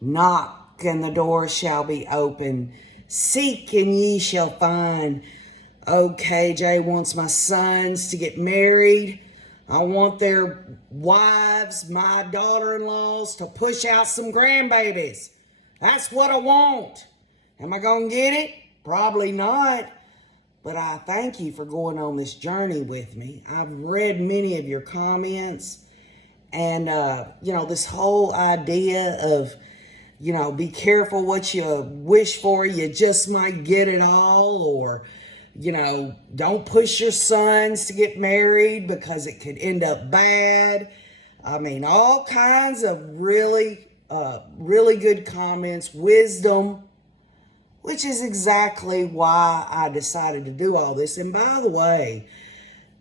Knock and the door shall be open. Seek and ye shall find. KJ wants my sons to get married. I want their wives, my daughter-in-laws, to push out some grandbabies. That's what I want. Am I going to get it? Probably not. But I thank you for going on this journey with me. I've read many of your comments. And, this whole idea of, be careful what you wish for. You just might get it all. Or, don't push your sons to get married because it could end up bad. I mean, all kinds of really good comments, wisdom, which is exactly why I decided to do all this. And by the way,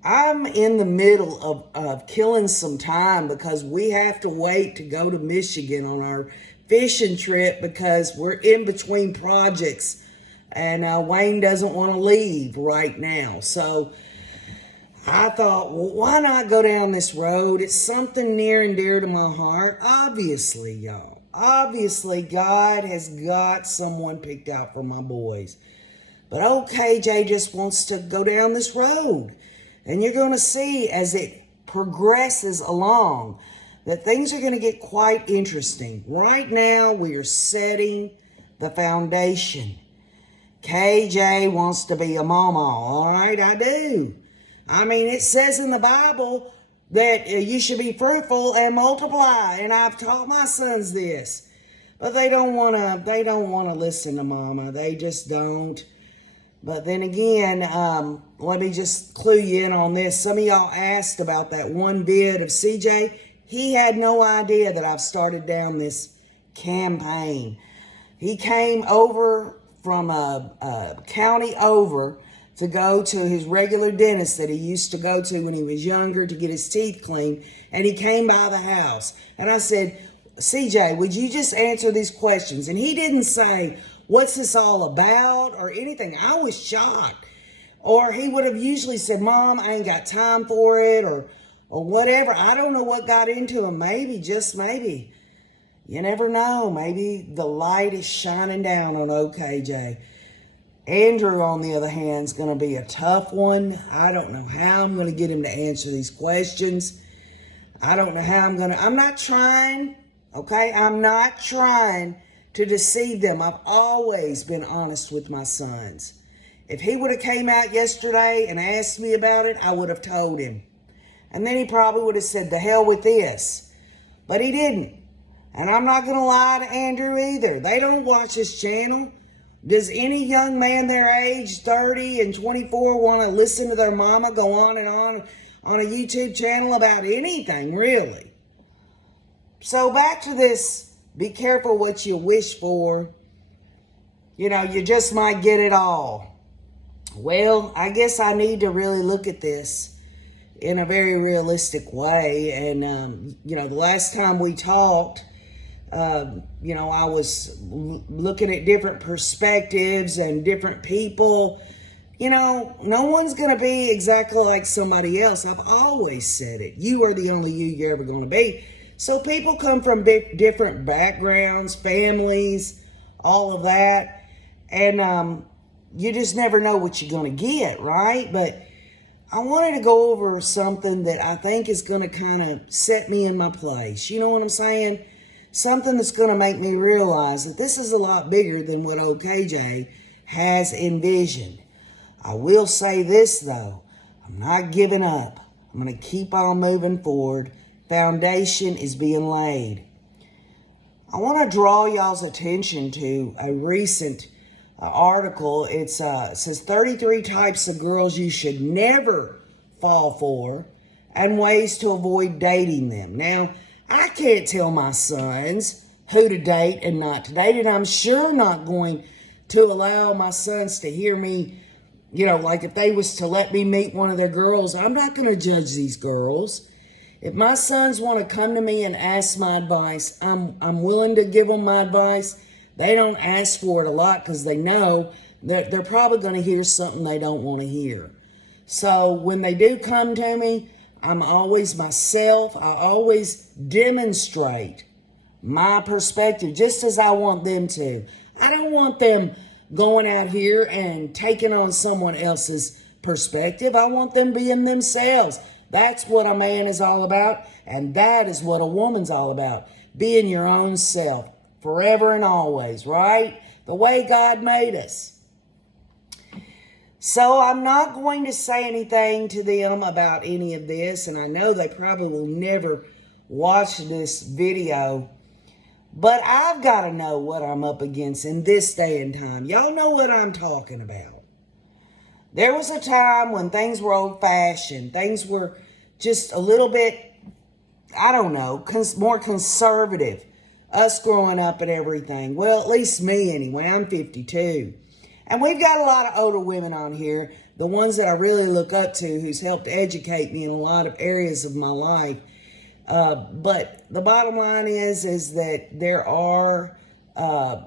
I'm in the middle of killing some time because we have to wait to go to Michigan on our fishing trip because we're in between projects and Wayne doesn't want to leave right now. So I thought, well, why not go down this road? It's something near and dear to my heart. Obviously, y'all. Obviously, God has got someone picked out for my boys. But KJ just wants to go down this road. And you're going to see as it progresses along that things are going to get quite interesting. Right now, we are setting the foundation. KJ wants to be a mama. All right, I do. I mean, it says in the Bible that you should be fruitful and multiply. And I've taught my sons this. But they don't want to listen to mama. They just don't. But then again, let me just clue you in on this. Some of y'all asked about that one vid of CJ. He had no idea that I've started down this campaign. He came over from a county over to go to his regular dentist that he used to go to when he was younger to get his teeth cleaned. And he came by the house. And I said, CJ, would you just answer these questions? And he didn't say, what's this all about or anything. I was shocked. Or he would have usually said, Mom, I ain't got time for it or whatever. I don't know what got into him. Maybe, just maybe. You never know. Maybe the light is shining down on OKJ. Andrew, on the other hand, is going to be a tough one. I don't know how I'm going to get him to answer these questions. I don't know how I'm not trying, okay? I'm not trying to deceive them. I've always been honest with my sons. If he would have came out yesterday and asked me about it, I would have told him. And then he probably would have said, the hell with this. But he didn't. And I'm not going to lie to Andrew either. They don't watch this channel. Does any young man their age, 30 and 24, want to listen to their mama go on and on a YouTube channel about anything, really? So back to this, be careful what you wish for. You just might get it all. Well, I guess I need to really look at this in a very realistic way. And, the last time we talked, I was looking at different perspectives and different people. No one's going to be exactly like somebody else. I've always said it. You are the only you're ever going to be. So people come from different backgrounds, families, all of that. And you just never know what you're going to get, right? But I wanted to go over something that I think is going to kind of set me in my place. You know what I'm saying? Something that's going to make me realize that this is a lot bigger than what OKJ has envisioned. I will say this, though. I'm not giving up. I'm going to keep on moving forward. Foundation is being laid. I want to draw y'all's attention to a recent article. It says 33 types of girls you should never fall for and ways to avoid dating them. Now, I can't tell my sons who to date and not to date, and I'm sure not going to allow my sons to hear me, like if they was to let me meet one of their girls, I'm not going to judge these girls. If my sons want to come to me and ask my advice, I'm willing to give them my advice. They don't ask for it a lot because they know that they're probably going to hear something they don't want to hear. So when they do come to me, I'm always myself. I always demonstrate my perspective just as I want them to. I don't want them going out here and taking on someone else's perspective. I want them being themselves. That's what a man is all about, and that is what a woman's all about. Being your own self forever and always, right? The way God made us. So I'm not going to say anything to them about any of this, and I know they probably will never watch this video, but I've got to know what I'm up against in this day and time. Y'all know what I'm talking about. There was a time when things were old-fashioned. Things were just a little bit, I don't know, more conservative. Us growing up and everything. Well, at least me anyway. I'm 52. And we've got a lot of older women on here. The ones that I really look up to, who's helped educate me in a lot of areas of my life. But the bottom line is that there are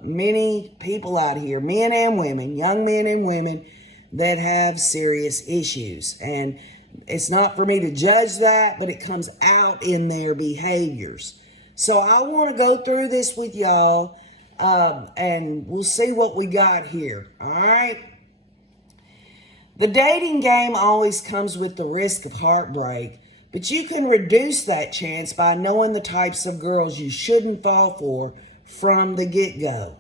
many people out here, men and women, young men and women, that have serious issues. And it's not for me to judge that, but it comes out in their behaviors. So I want to go through this with y'all, and we'll see what we got here, all right? The dating game always comes with the risk of heartbreak, but you can reduce that chance by knowing the types of girls you shouldn't fall for from the get-go.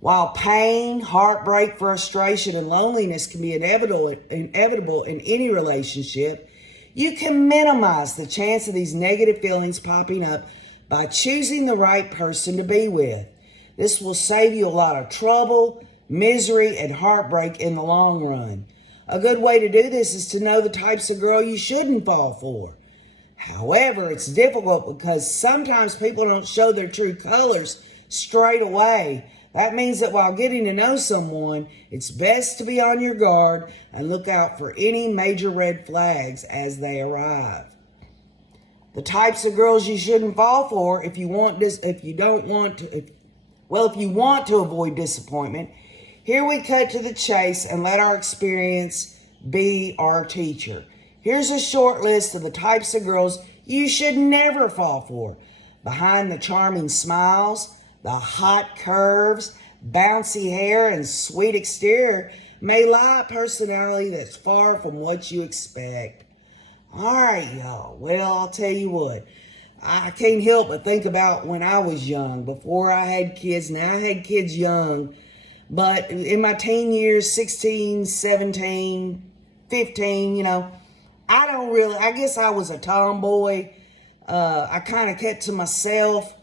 While pain, heartbreak, frustration, and loneliness can be inevitable in any relationship, you can minimize the chance of these negative feelings popping up by choosing the right person to be with. This will save you a lot of trouble, misery, and heartbreak in the long run. A good way to do this is to know the types of girl you shouldn't fall for. However, it's difficult because sometimes people don't show their true colors straight away. That means that while getting to know someone, it's best to be on your guard and look out for any major red flags as they arrive. The types of girls you shouldn't fall for if you want to avoid disappointment, here we cut to the chase and let our experience be our teacher. Here's a short list of the types of girls you should never fall for. Behind the charming smiles, the hot curves, bouncy hair, and sweet exterior may lie a personality that's far from what you expect. All right, y'all. Well, I'll tell you what. I can't help but think about when I was young, before I had kids. Now, I had kids young, but in my teen years, 16, 17, 15, I guess I was a tomboy. I kind of kept to myself.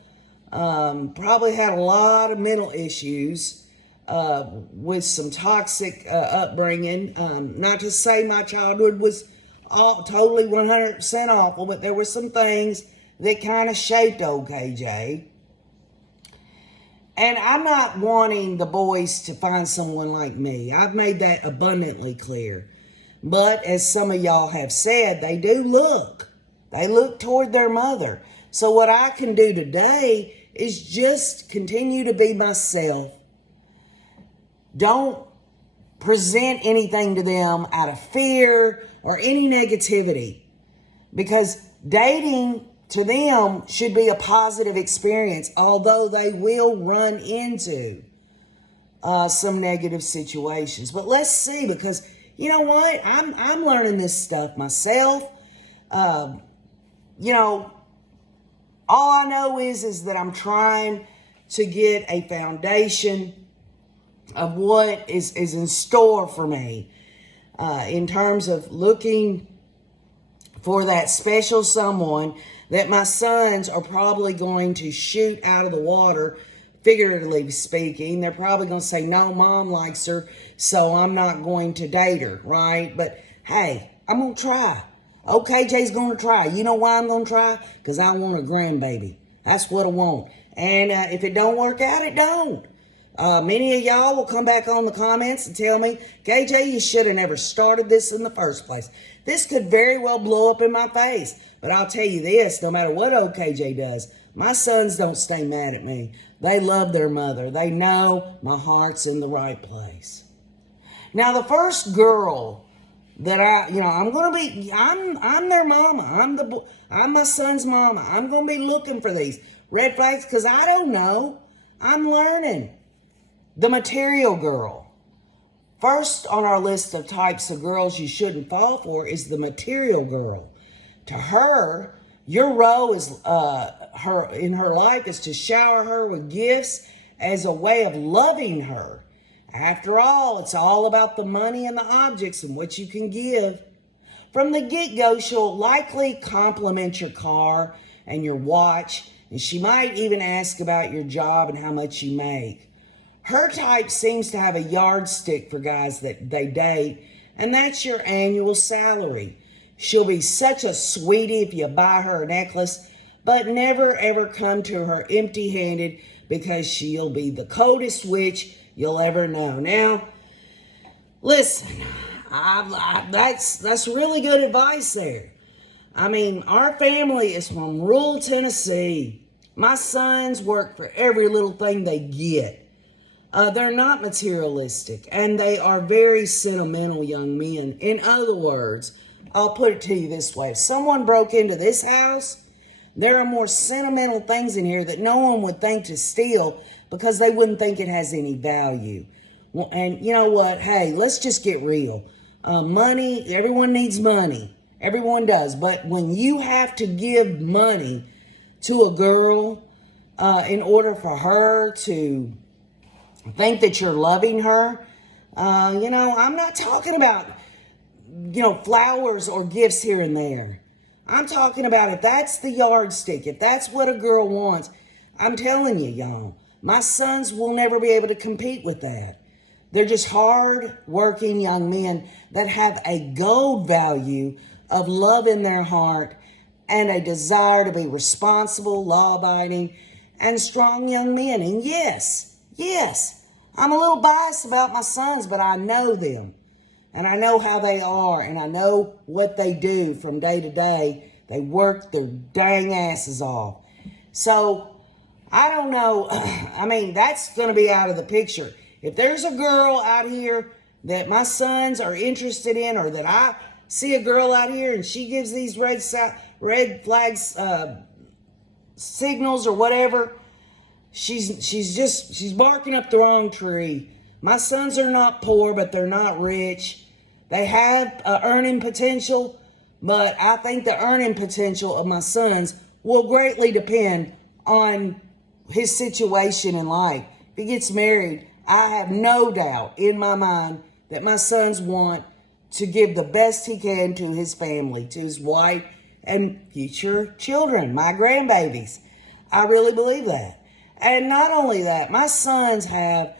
Probably had a lot of mental issues with some toxic upbringing. Not to say my childhood was totally 100% awful, but there were some things that kind of shaped old KJ. And I'm not wanting the boys to find someone like me. I've made that abundantly clear. But as some of y'all have said, they do look. They look toward their mother. So what I can do today is just continue to be myself. Don't present anything to them out of fear or any negativity, because dating to them should be a positive experience, although they will run into some negative situations. But let's see, because you know what? I'm learning this stuff myself. All I know is that I'm trying to get a foundation of what is in store for me in terms of looking for that special someone that my sons are probably going to shoot out of the water, figuratively speaking. They're probably going to say, no, mom likes her, so I'm not going to date her, right? But hey, I'm going to try. Okay, Jay's going to try. You know why I'm going to try? Because I want a grandbaby. That's what I want. And if it don't work out, it don't. Many of y'all will come back on the comments and tell me, KJ, you should have never started this in the first place. This could very well blow up in my face. But I'll tell you this, no matter what old KJ does, my sons don't stay mad at me. They love their mother. They know my heart's in the right place. Now, the first girl that I'm their mama. I'm my son's mama. I'm going to be looking for these red flags because I don't know. I'm learning. The material girl. First on our list of types of girls you shouldn't fall for is the material girl. To her, your role is her in her life is to shower her with gifts as a way of loving her. After all, it's all about the money and the objects and what you can give. From the get-go, she'll likely compliment your car and your watch, and she might even ask about your job and how much you make. Her type seems to have a yardstick for guys that they date, and that's your annual salary. She'll be such a sweetie if you buy her a necklace, but never ever come to her empty-handed because she'll be the coldest witch you'll ever know. Now, listen, that's really good advice there. I mean, our family is from rural Tennessee. My sons work for every little thing they get. They're not materialistic, and they are very sentimental young men. In other words, I'll put it to you this way. If someone broke into this house, there are more sentimental things in here that no one would think to steal because they wouldn't think it has any value. Well, and you know what? Hey, let's just get real. Money, everyone needs money. Everyone does. But when you have to give money to a girl in order for her to think that you're loving her, I'm not talking about, flowers or gifts here and there. I'm talking about if that's the yardstick, if that's what a girl wants, I'm telling you, y'all, my sons will never be able to compete with that. They're just hard-working young men that have a gold value of love in their heart and a desire to be responsible, law-abiding, and strong young men. And yes, I'm a little biased about my sons, but I know them. And I know how they are, and I know what they do from day to day. They work their dang asses off. So, I don't know. I mean, that's going to be out of the picture. If there's a girl out here that my sons are interested in, or that I see a girl out here and she gives these red flags signals or whatever, she's barking up the wrong tree. My sons are not poor, but they're not rich. They have earning potential, but I think the earning potential of my sons will greatly depend on his situation in life. If he gets married, I have no doubt in my mind that my sons want to give the best he can to his family, to his wife and future children, my grandbabies. I really believe that. And not only that, my sons have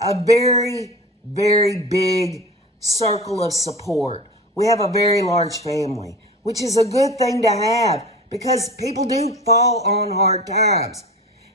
a very, very big circle of support. We have a very large family, which is a good thing to have because people do fall on hard times.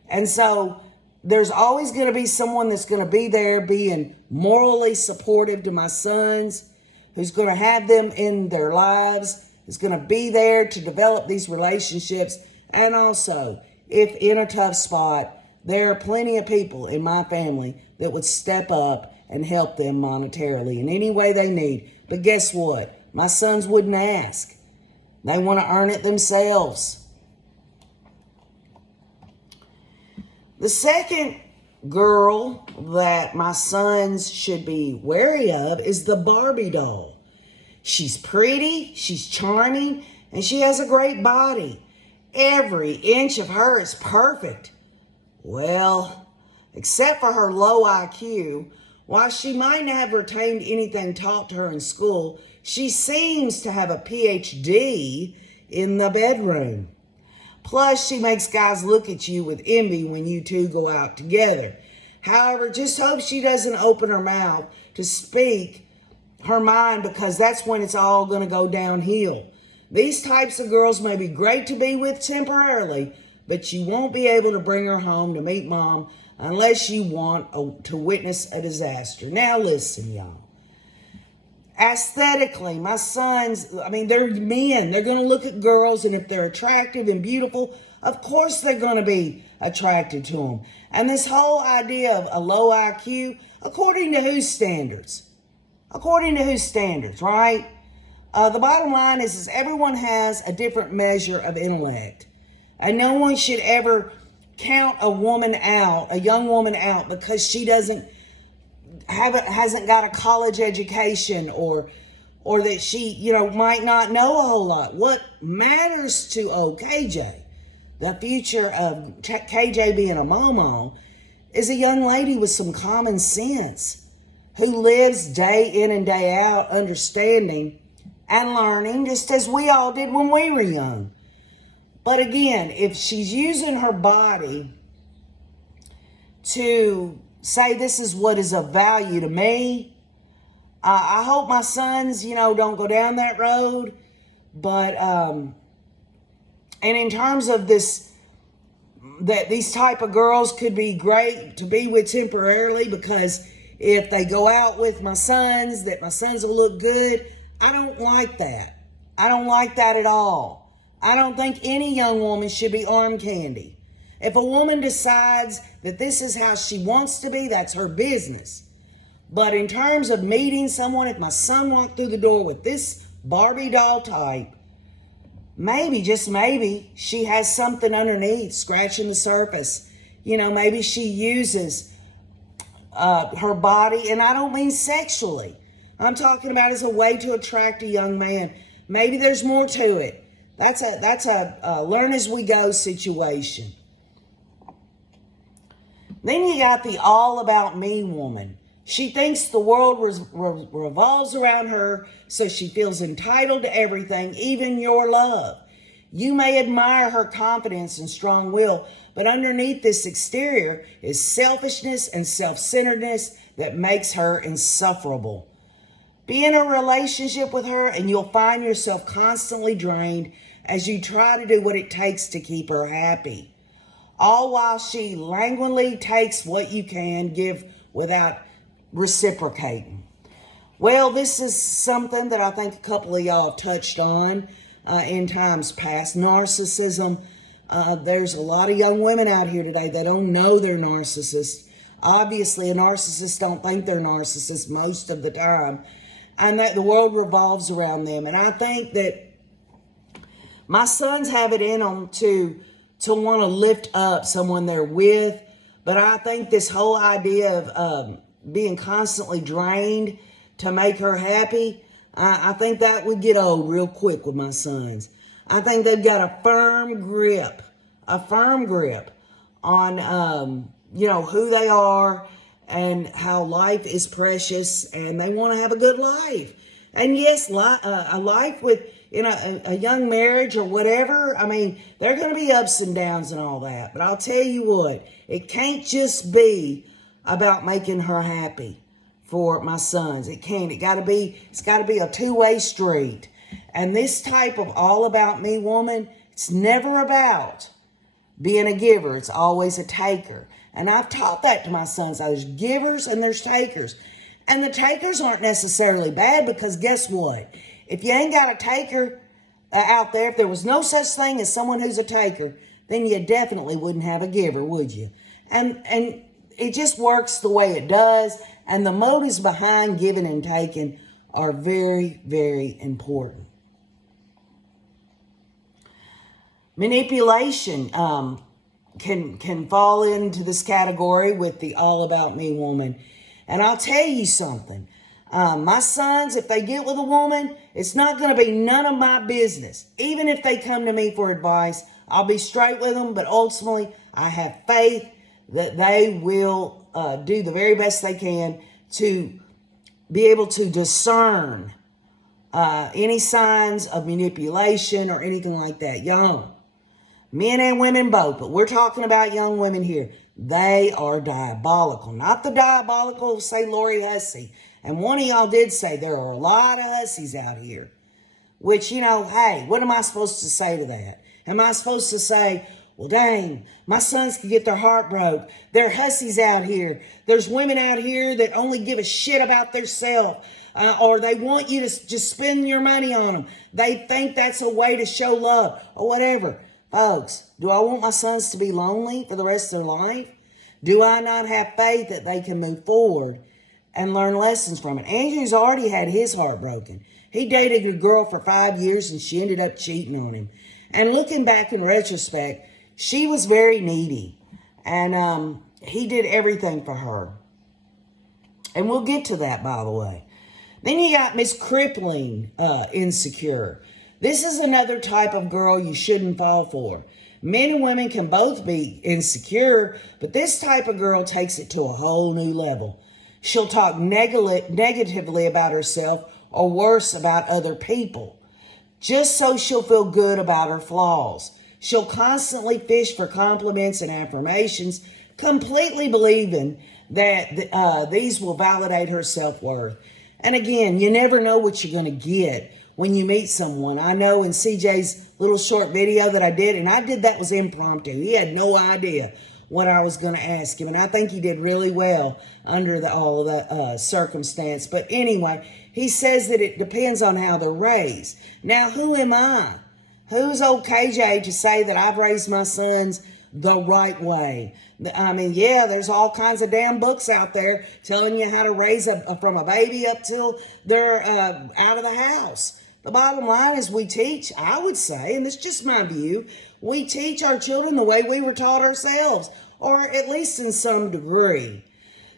And so there's always going to be someone that's going to be there being morally supportive to my sons, who's going to have them in their lives, who's going to be there to develop these relationships. And also, if in a tough spot, there are plenty of people in my family that would step up and help them monetarily in any way they need. But guess what? My sons wouldn't ask. They want to earn it themselves. The second girl that my sons should be wary of is the Barbie doll. She's pretty, she's charming, and she has a great body. Every inch of her is perfect. Well, except for her low IQ, while she might not have retained anything taught to her in school, she seems to have a PhD in the bedroom. Plus, she makes guys look at you with envy when you two go out together. However, just hope she doesn't open her mouth to speak her mind because that's when it's all going to go downhill. These types of girls may be great to be with temporarily, but you won't be able to bring her home to meet mom unless you want to witness a disaster. Now listen, y'all. Aesthetically, my sons, they're men. They're going to look at girls, and if they're attractive and beautiful, of course they're going to be attracted to them. And this whole idea of a low IQ, according to whose standards? According to whose standards, right? The bottom line is everyone has a different measure of intellect. And no one should ever count a woman out, a young woman out, because she hasn't got a college education or that she, might not know a whole lot. What matters to KJ, the future of KJ being a momo, is a young lady with some common sense who lives day in and day out understanding and learning just as we all did when we were young. But again, if she's using her body to say this is what is of value to me, I hope my sons, don't go down that road. But, and in terms of this, that these type of girls could be great to be with temporarily, because if they go out with my sons, that my sons will look good. I don't like that. I don't like that at all. I don't think any young woman should be arm candy. If a woman decides that this is how she wants to be, that's her business. But in terms of meeting someone, if my son walked through the door with this Barbie doll type, maybe, just maybe, she has something underneath, scratching the surface. Maybe she uses her body, and I don't mean sexually. I'm talking about as a way to attract a young man. Maybe there's more to it. That's a learn as we go situation. Then you got the all about me woman. She thinks the world revolves around her, so she feels entitled to everything, even your love. You may admire her confidence and strong will, but underneath this exterior is selfishness and self-centeredness that makes her insufferable. Be in a relationship with her and you'll find yourself constantly drained as you try to do what it takes to keep her happy. All while she languidly takes what you can give without reciprocating. Well, this is something that I think a couple of y'all have touched on in times past. Narcissism. There's a lot of young women out here today that don't know they're narcissists. Obviously, a narcissist don't think they're narcissists most of the time, and that the world revolves around them. And I think that my sons have it in them to want to lift up someone they're with, but I think this whole idea of being constantly drained to make her happy, I think that would get old real quick with my sons. I think they've got a firm grip on, who they are and how life is precious, and they want to have a good life. And yes, a life with, a young marriage or whatever, there are going to be ups and downs and all that. But I'll tell you what, it can't just be about making her happy for my sons. It can't. It's got to be a two-way street. And this type of all about me woman, it's never about being a giver. It's always a taker. And I've taught that to my sons. There's givers and there's takers. And the takers aren't necessarily bad, because guess what? If you ain't got a taker out there, if there was no such thing as someone who's a taker, then you definitely wouldn't have a giver, would you? And it just works the way it does. And the motives behind giving and taking are very, very important. Manipulation can fall into this category with the all about me woman. And I'll tell you something. My sons, if they get with a woman, it's not going to be none of my business. Even if they come to me for advice, I'll be straight with them. But ultimately, I have faith that they will do the very best they can to be able to discern any signs of manipulation or anything like that. Young men and women both, but we're talking about young women here. They are diabolical. Not the diabolical, say, Lori Hussey. And one of y'all did say there are a lot of hussies out here. Which, hey, what am I supposed to say to that? Am I supposed to say, well, dang, my sons could get their heart broke. There are hussies out here. There's women out here that only give a shit about themselves. Or they want you to just spend your money on them. They think that's a way to show love or whatever. Folks, do I want my sons to be lonely for the rest of their life? Do I not have faith that they can move forward and learn lessons from it? Andrew's already had his heart broken. He dated a girl for 5 years and she ended up cheating on him. And looking back in retrospect, she was very needy. And he did everything for her. And we'll get to that, by the way. Then you got Miss Crippling Insecure. This is another type of girl you shouldn't fall for. Men and women can both be insecure, but this type of girl takes it to a whole new level. She'll talk negatively about herself or worse about other people, just so she'll feel good about her flaws. She'll constantly fish for compliments and affirmations, completely believing that these will validate her self-worth. And again, you never know what you're going to get when you meet someone. I know in CJ's little short video that I did, and I did that was impromptu. He had no idea what I was going to ask him, and I think he did really well under all of the circumstance. But anyway, he says that it depends on how they're raised. Now, who am I? Who's old KJ to say that I've raised my sons the right way? I mean, yeah, there's all kinds of damn books out there telling you how to raise from a baby up till they're out of the house. The bottom line is we teach, I would say, and it's just my view, we teach our children the way we were taught ourselves, or at least in some degree.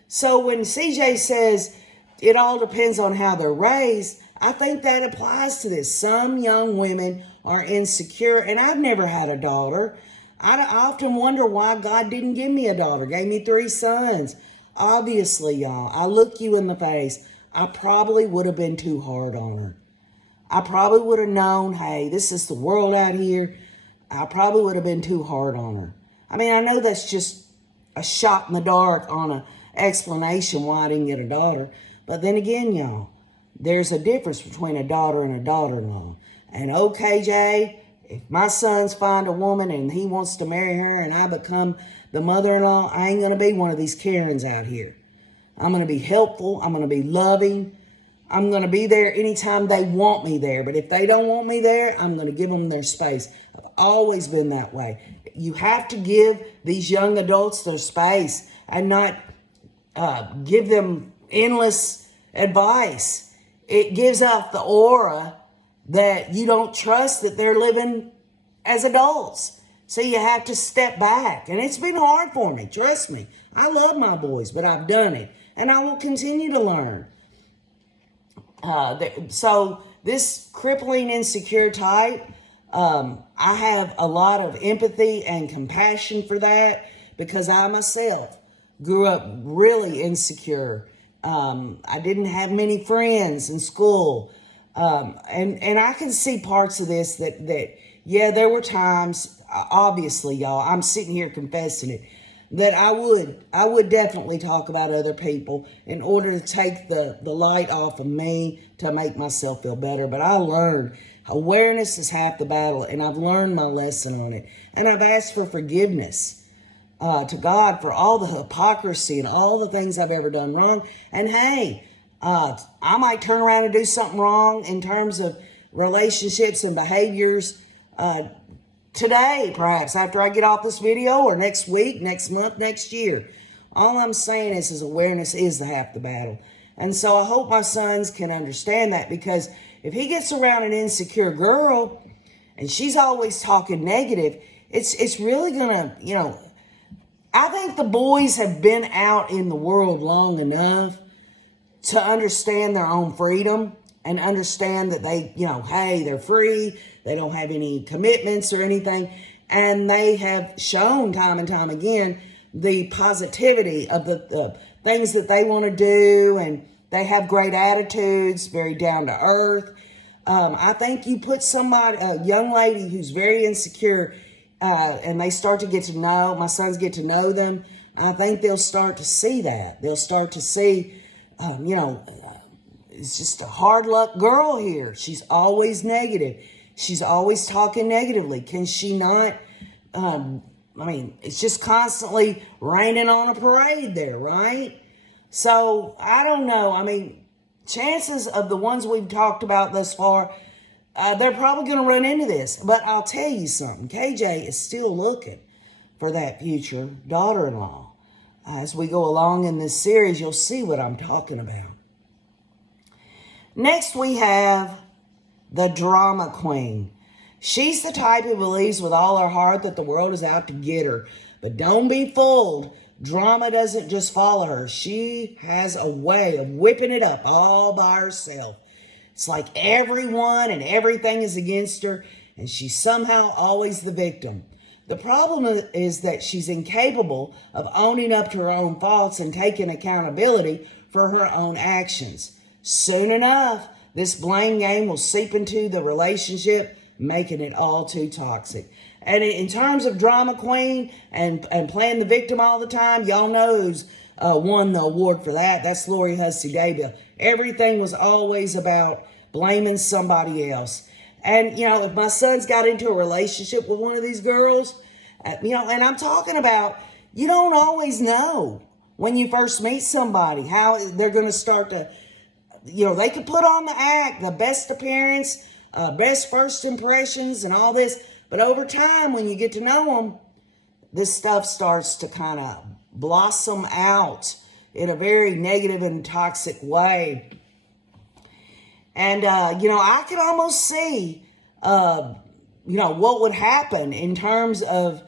So when CJ says it all depends on how they're raised, I think that applies to this. Some young women are insecure, and I've never had a daughter. I often wonder why God didn't give me a daughter, gave me 3 sons. Obviously, y'all, I look you in the face, I probably would have been too hard on her. I probably would have known, hey, this is the world out here. I probably would have been too hard on her. I mean, I know that's just a shot in the dark on an explanation why I didn't get a daughter. But then again, y'all, there's a difference between a daughter and a daughter-in-law. And KJ, if my sons find a woman and he wants to marry her and I become the mother-in-law, I ain't going to be one of these Karens out here. I'm going to be helpful. I'm going to be loving. I'm going to be there anytime they want me there. But if they don't want me there, I'm going to give them their space. I've always been that way. You have to give these young adults their space and not give them endless advice. It gives off the aura that you don't trust that they're living as adults. So you have to step back. And it's been hard for me. Trust me. I love my boys, but I've done it. And I will continue to learn. So this crippling insecure type, I have a lot of empathy and compassion for that because I myself grew up really insecure. I didn't have many friends in school. And I can see parts of this that, yeah, there were times, obviously, y'all, I'm sitting here confessing it, that I would definitely talk about other people in order to take the light off of me to make myself feel better. But I learned awareness is half the battle, and I've learned my lesson on it. And I've asked for forgiveness to God for all the hypocrisy and all the things I've ever done wrong. And hey, I might turn around and do something wrong in terms of relationships and behaviors today, perhaps, after I get off this video, or next week, next month, next year. All I'm saying is awareness is the half the battle. And so I hope my sons can understand that, because if he gets around an insecure girl and she's always talking negative, it's really gonna, I think the boys have been out in the world long enough to understand their own freedom and understand that they, hey, they're free. They don't have any commitments or anything. And they have shown time and time again the positivity of the things that they want to do. And they have great attitudes, very down to earth. I think you put somebody, a young lady who's very insecure, and they start to get to know, my sons get to know them, I think they'll start to see that. They'll start to see, it's just a hard luck girl here. She's always negative. She's always talking negatively. Can she not? It's just constantly raining on a parade there, right? So, I don't know. Chances of the ones we've talked about thus far, they're probably going to run into this. But I'll tell you something. KJ is still looking for that future daughter-in-law. As we go along in this series, you'll see what I'm talking about. Next, we have the drama queen. She's the type who believes with all her heart that the world is out to get her. But don't be fooled. Drama doesn't just follow her. She has a way of whipping it up all by herself. It's like everyone and everything is against her, and she's somehow always the victim. The problem is that she's incapable of owning up to her own faults and taking accountability for her own actions. Soon enough, this blame game will seep into the relationship, making it all too toxic. And in terms of drama queen and playing the victim all the time, y'all know who's won the award for that. That's Lori Hussey Daybell. Everything was always about blaming somebody else. And, if my son's got into a relationship with one of these girls, and I'm talking about, you don't always know when you first meet somebody how they're going to start to, they could put on the act, the best appearance, best first impressions and all this. But over time, when you get to know them, this stuff starts to kind of blossom out in a very negative and toxic way. And, I could almost see, what would happen in terms of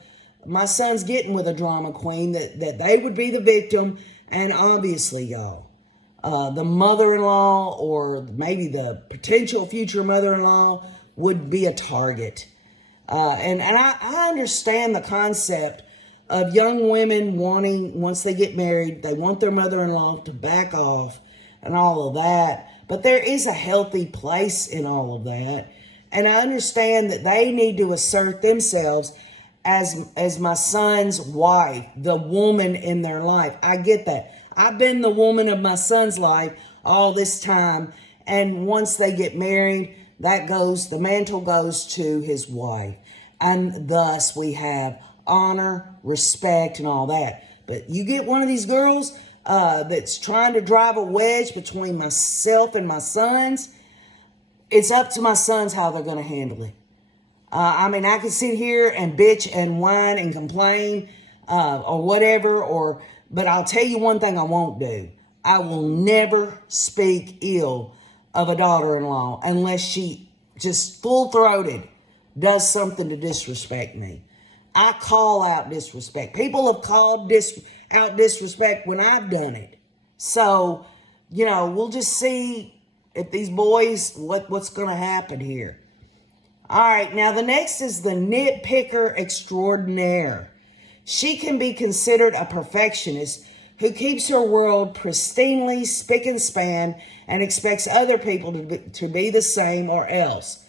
my son's getting with a drama queen, that they would be the victim. And obviously, y'all, the mother-in-law or maybe the potential future mother-in-law would be a target. And I understand the concept of young women wanting, once they get married, they want their mother-in-law to back off and all of that. But there is a healthy place in all of that. And I understand that they need to assert themselves as my son's wife, the woman in their life. I get that. I've been the woman of my son's life all this time. And once they get married, the mantle goes to his wife. And thus we have honor, respect, and all that. But you get one of these girls that's trying to drive a wedge between myself and my sons, it's up to my sons how they're going to handle it. I can sit here and bitch and whine and complain or whatever, but I'll tell you one thing I won't do. I will never speak ill of a daughter-in-law unless she just full-throated does something to disrespect me. I call out disrespect. People have called out disrespect when I've done it. So, we'll just see if these boys, what's going to happen here. All right, now the next is the nitpicker extraordinaire. She can be considered a perfectionist who keeps her world pristinely spick and span and expects other people to be the same or else.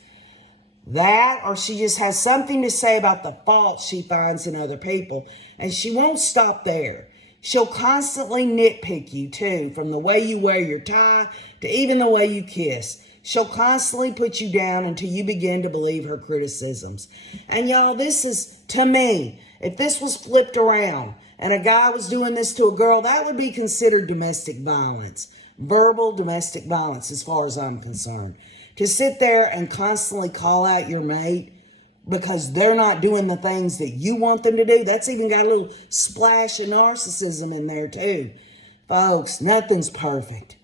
That, or she just has something to say about the faults she finds in other people, and she won't stop there. She'll constantly nitpick you too, from the way you wear your tie to even the way you kiss. She'll constantly put you down until you begin to believe her criticisms. And y'all, this is, to me, if this was flipped around and a guy was doing this to a girl, that would be considered domestic violence. Verbal domestic violence, as far as I'm concerned. To sit there and constantly call out your mate because they're not doing the things that you want them to do, that's even got a little splash of narcissism in there too. Folks, nothing's perfect.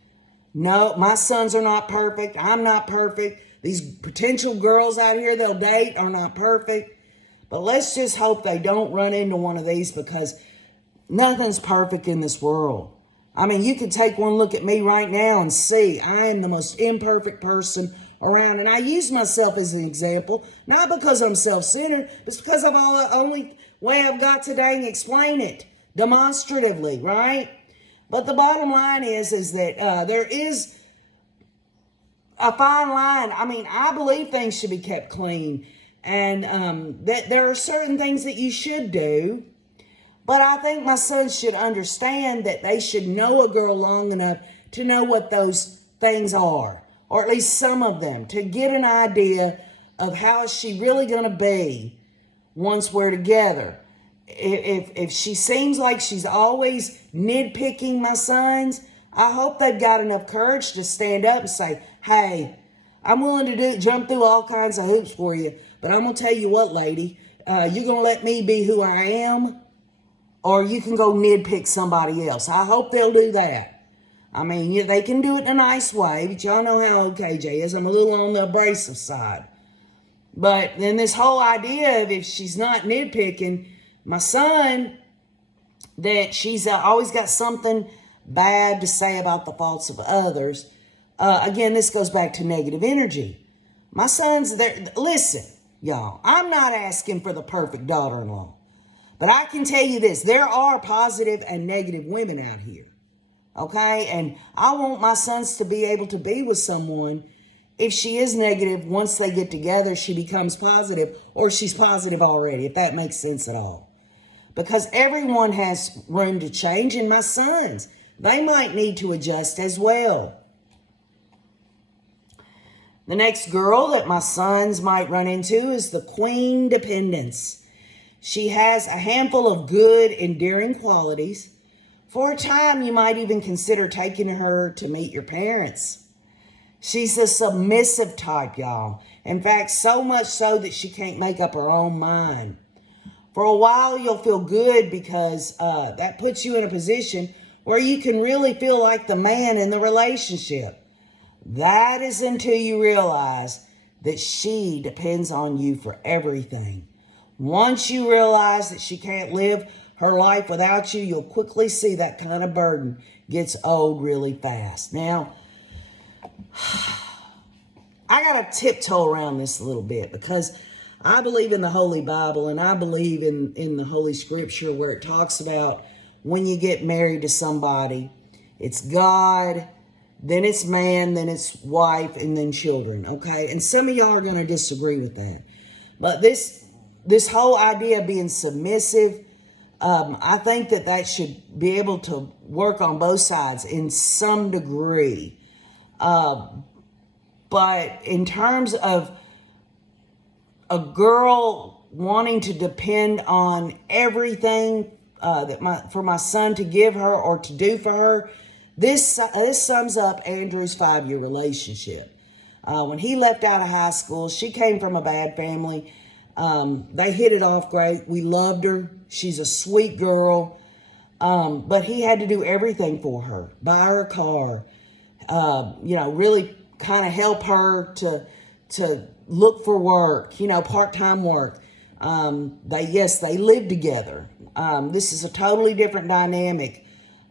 No, my sons are not perfect. I'm not perfect. These potential girls out here they'll date are not perfect. But let's just hope they don't run into one of these, because nothing's perfect in this world. You can take one look at me right now and see I am the most imperfect person around. And I use myself as an example, not because I'm self-centered, but because of all the only way I've got to dang explain it demonstratively, right? But the bottom line is that there is a fine line. I believe things should be kept clean, and that there are certain things that you should do. But I think my sons should understand that they should know a girl long enough to know what those things are, or at least some of them, to get an idea of how is she really going to be once we're together. If she seems like she's always nitpicking my sons, I hope they've got enough courage to stand up and say, hey, I'm willing to jump through all kinds of hoops for you, but I'm going to tell you what, lady, you're going to let me be who I am, or you can go nitpick somebody else. I hope they'll do that. I mean, they can do it in a nice way, but y'all know how KJ is. I'm a little on the abrasive side. But then this whole idea of if she's not nitpicking, my son, that she's always got something bad to say about the faults of others. Again, this goes back to negative energy. My son's there. Listen, y'all, I'm not asking for the perfect daughter-in-law. But I can tell you this, there are positive and negative women out here. Okay? And I want my sons to be able to be with someone. If she is negative, once they get together, she becomes positive, or she's positive already, if that makes sense at all. Because everyone has room to change, and my sons, they might need to adjust as well. The next girl that my sons might run into is the Queen Dependence. She has a handful of good, endearing qualities. For a time, you might even consider taking her to meet your parents. She's a submissive type, y'all. In fact, so much so that she can't make up her own mind. For a while, you'll feel good because that puts you in a position where you can really feel like the man in the relationship. That is until you realize that she depends on you for everything. Once you realize that she can't live her life without you, you'll quickly see that kind of burden gets old really fast. Now, I got to tiptoe around this a little bit because I believe in the Holy Bible, and I believe in the Holy Scripture where it talks about when you get married to somebody, it's God, then it's man, then it's wife, and then children, okay? And some of y'all are going to disagree with that. But this whole idea of being submissive, I think that should be able to work on both sides in some degree. But in terms of a girl wanting to depend on everything for my son to give her or to do for her, this sums up Andrew's 5-year relationship. When he left out of high school, she came from a bad family. They hit it off great. We loved her. She's a sweet girl. But he had to do everything for her. Buy her a car. Really kind of help her to look for work, part-time work. They live together. This is a totally different dynamic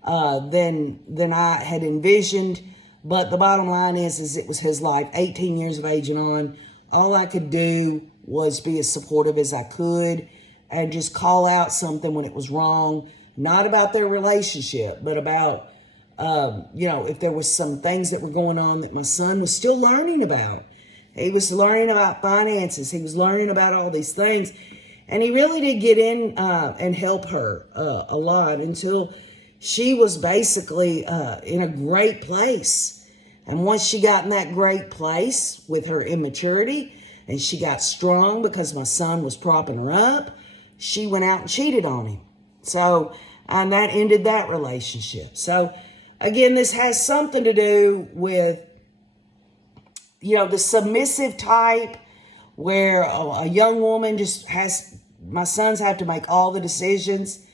than I had envisioned. But the bottom line is it was his life, 18 years of age and on. All I could do was be as supportive as I could and just call out something when it was wrong. Not about their relationship, but about, if there was some things that were going on that my son was still learning about. He was learning about finances. He was learning about all these things. And he really did get in and help her a lot until she was basically in a great place. And once she got in that great place with her immaturity and she got strong because my son was propping her up, she went out and cheated on him. So, and that ended that relationship. So, again, this has something to do with, the submissive type where a young woman my sons have to make all the decisions.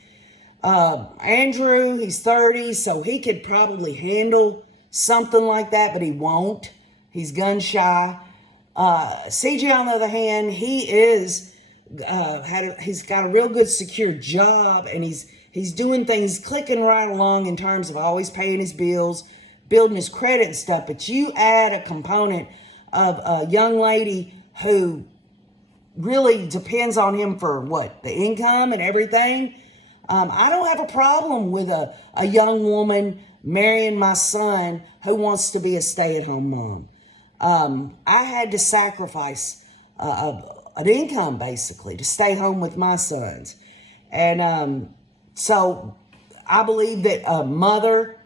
Andrew, he's 30, so he could probably handle something like that, but he won't. He's gun shy. CJ, on the other hand, he's got a real good secure job, and he's doing things clicking right along in terms of always paying his bills, building his credit and stuff. But you add a component of a young lady who really depends on him for the income and everything. I don't have a problem with a young woman marrying my son who wants to be a stay-at-home mom. I had to sacrifice an income, basically, to stay home with my sons. And so I believe that a mother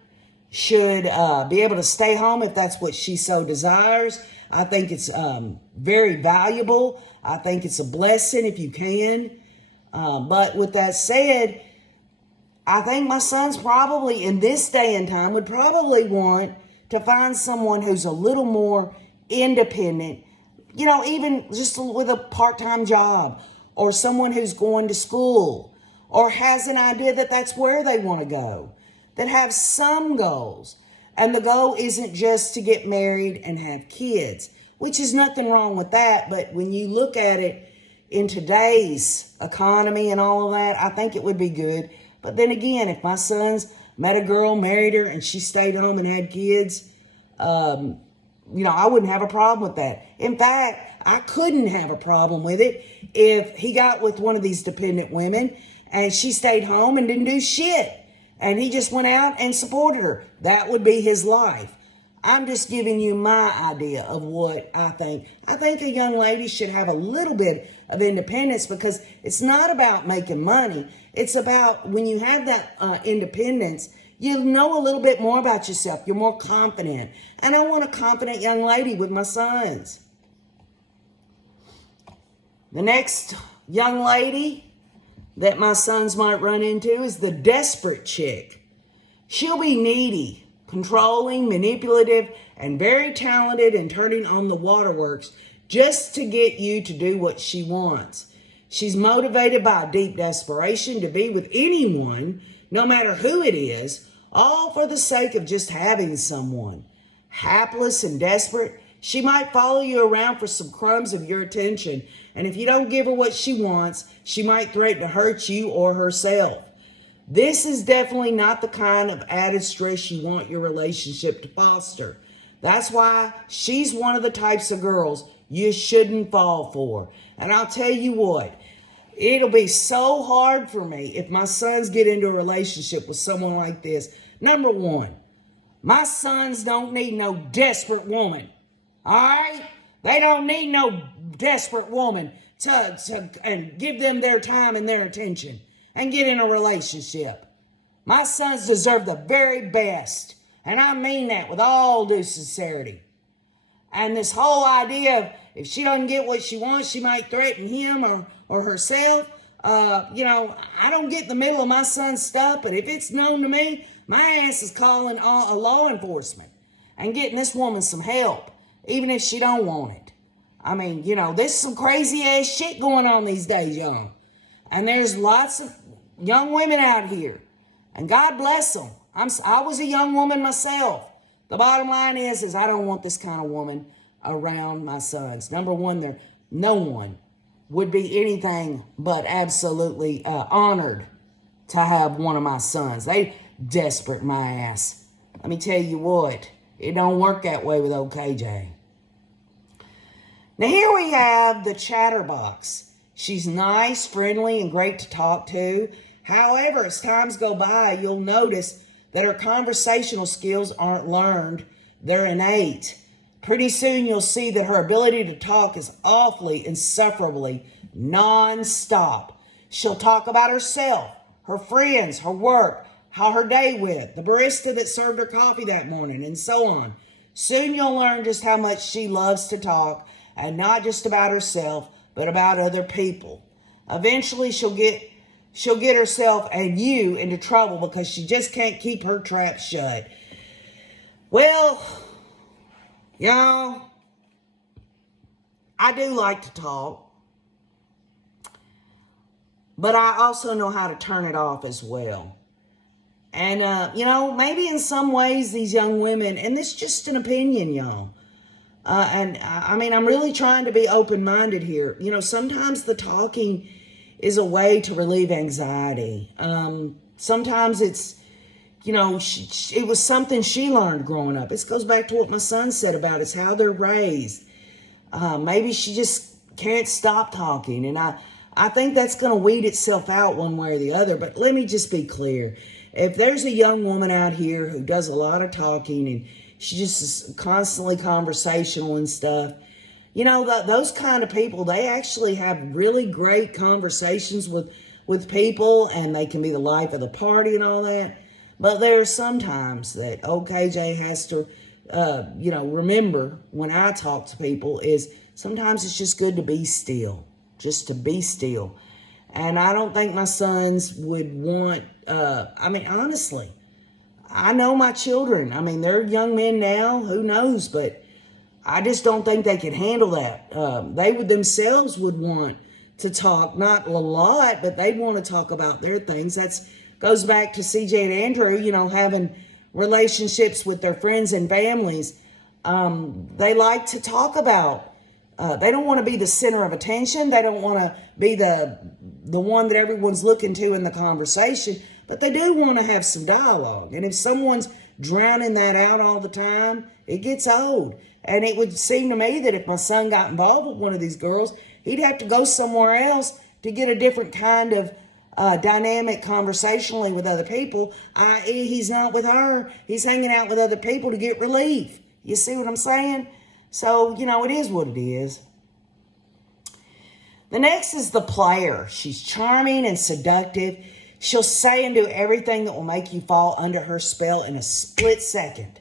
should be able to stay home if that's what she so desires. I think it's very valuable. I think it's a blessing if you can. But with that said, I think my sons probably, in this day and time, would probably want to find someone who's a little more independent, even just with a part-time job, or someone who's going to school, or has an idea that that's where they want to go, that have some goals. And the goal isn't just to get married and have kids, which is nothing wrong with that. But when you look at it in today's economy and all of that, I think it would be good. But then again, if my sons met a girl, married her, and she stayed home and had kids, I wouldn't have a problem with that. In fact, I couldn't have a problem with it if he got with one of these dependent women and she stayed home and didn't do shit. And he just went out and supported her. That would be his life. I'm just giving you my idea of what I think. I think a young lady should have a little bit of independence, because it's not about making money. It's about when you have that independence, you know a little bit more about yourself. You're more confident. And I want a confident young lady with my sons. The next young lady that my sons might run into is the desperate chick. She'll be needy, controlling, manipulative, and very talented in turning on the waterworks just to get you to do what she wants. She's motivated by a deep desperation to be with anyone, no matter who it is, all for the sake of just having someone. Hapless and desperate, she might follow you around for some crumbs of your attention, and if you don't give her what she wants, she might threaten to hurt you or herself. This is definitely not the kind of added stress you want your relationship to foster. That's why she's one of the types of girls you shouldn't fall for. And I'll tell you what, it'll be so hard for me if my sons get into a relationship with someone like this. Number one, my sons don't need no desperate woman. All right? They don't need no desperate woman to and give them their time and their attention and get in a relationship. My sons deserve the very best. And I mean that with all due sincerity. And this whole idea of if she doesn't get what she wants, she might threaten him or herself. I don't get in the middle of my son's stuff, but if it's known to me, my ass is calling a law enforcement and getting this woman some help, even if she don't want it. I mean, there's some crazy ass shit going on these days, y'all. And there's lots of young women out here. And God bless them. I was a young woman myself. The bottom line is I don't want this kind of woman around my sons. Number one, no one would be anything but absolutely honored to have one of my sons. They desperate my ass. Let me tell you what, it don't work that way with old KJ. Now here we have the Chatterbox. She's nice, friendly, and great to talk to. However, as times go by, you'll notice that her conversational skills aren't learned, they're innate. Pretty soon you'll see that her ability to talk is awfully, insufferably, non-stop. She'll talk about herself, her friends, her work, how her day went, the barista that served her coffee that morning, and so on. Soon you'll learn just how much she loves to talk, and not just about herself, but about other people. Eventually she'll get herself and you into trouble because she just can't keep her trap shut. Well, y'all, I do like to talk, but I also know how to turn it off as well. And, maybe in some ways these young women, and this is just an opinion, y'all, I'm really trying to be open-minded here. Sometimes the talking is a way to relieve anxiety. Sometimes it's, it was something she learned growing up. This goes back to what my son said about it's how they're raised. Maybe she just can't stop talking. And I think that's going to weed itself out one way or the other. But let me just be clear. If there's a young woman out here who does a lot of talking and she just is constantly conversational and stuff, those kind of people, they actually have really great conversations with people, and they can be the life of the party and all that. But there are some times that KJ has to, remember when I talk to people is sometimes it's just good to be still, just to be still. And I don't think my sons would want, honestly, I know my children. They're young men now, who knows, but I just don't think they can handle that. They themselves would want to talk, not a lot, but they'd want to talk about their things. That goes back to CJ and Andrew, having relationships with their friends and families, they like to talk about. They don't want to be the center of attention. They don't want to be the one that everyone's looking to in the conversation. But they do want to have some dialogue. And if someone's drowning that out all the time, it gets old. And it would seem to me that if my son got involved with one of these girls, he'd have to go somewhere else to get a different kind of dynamic conversationally with other people, i.e. he's not with her. He's hanging out with other people to get relief. You see what I'm saying? So, it is what it is. The next is the player. She's charming and seductive. She'll say and do everything that will make you fall under her spell in a split second.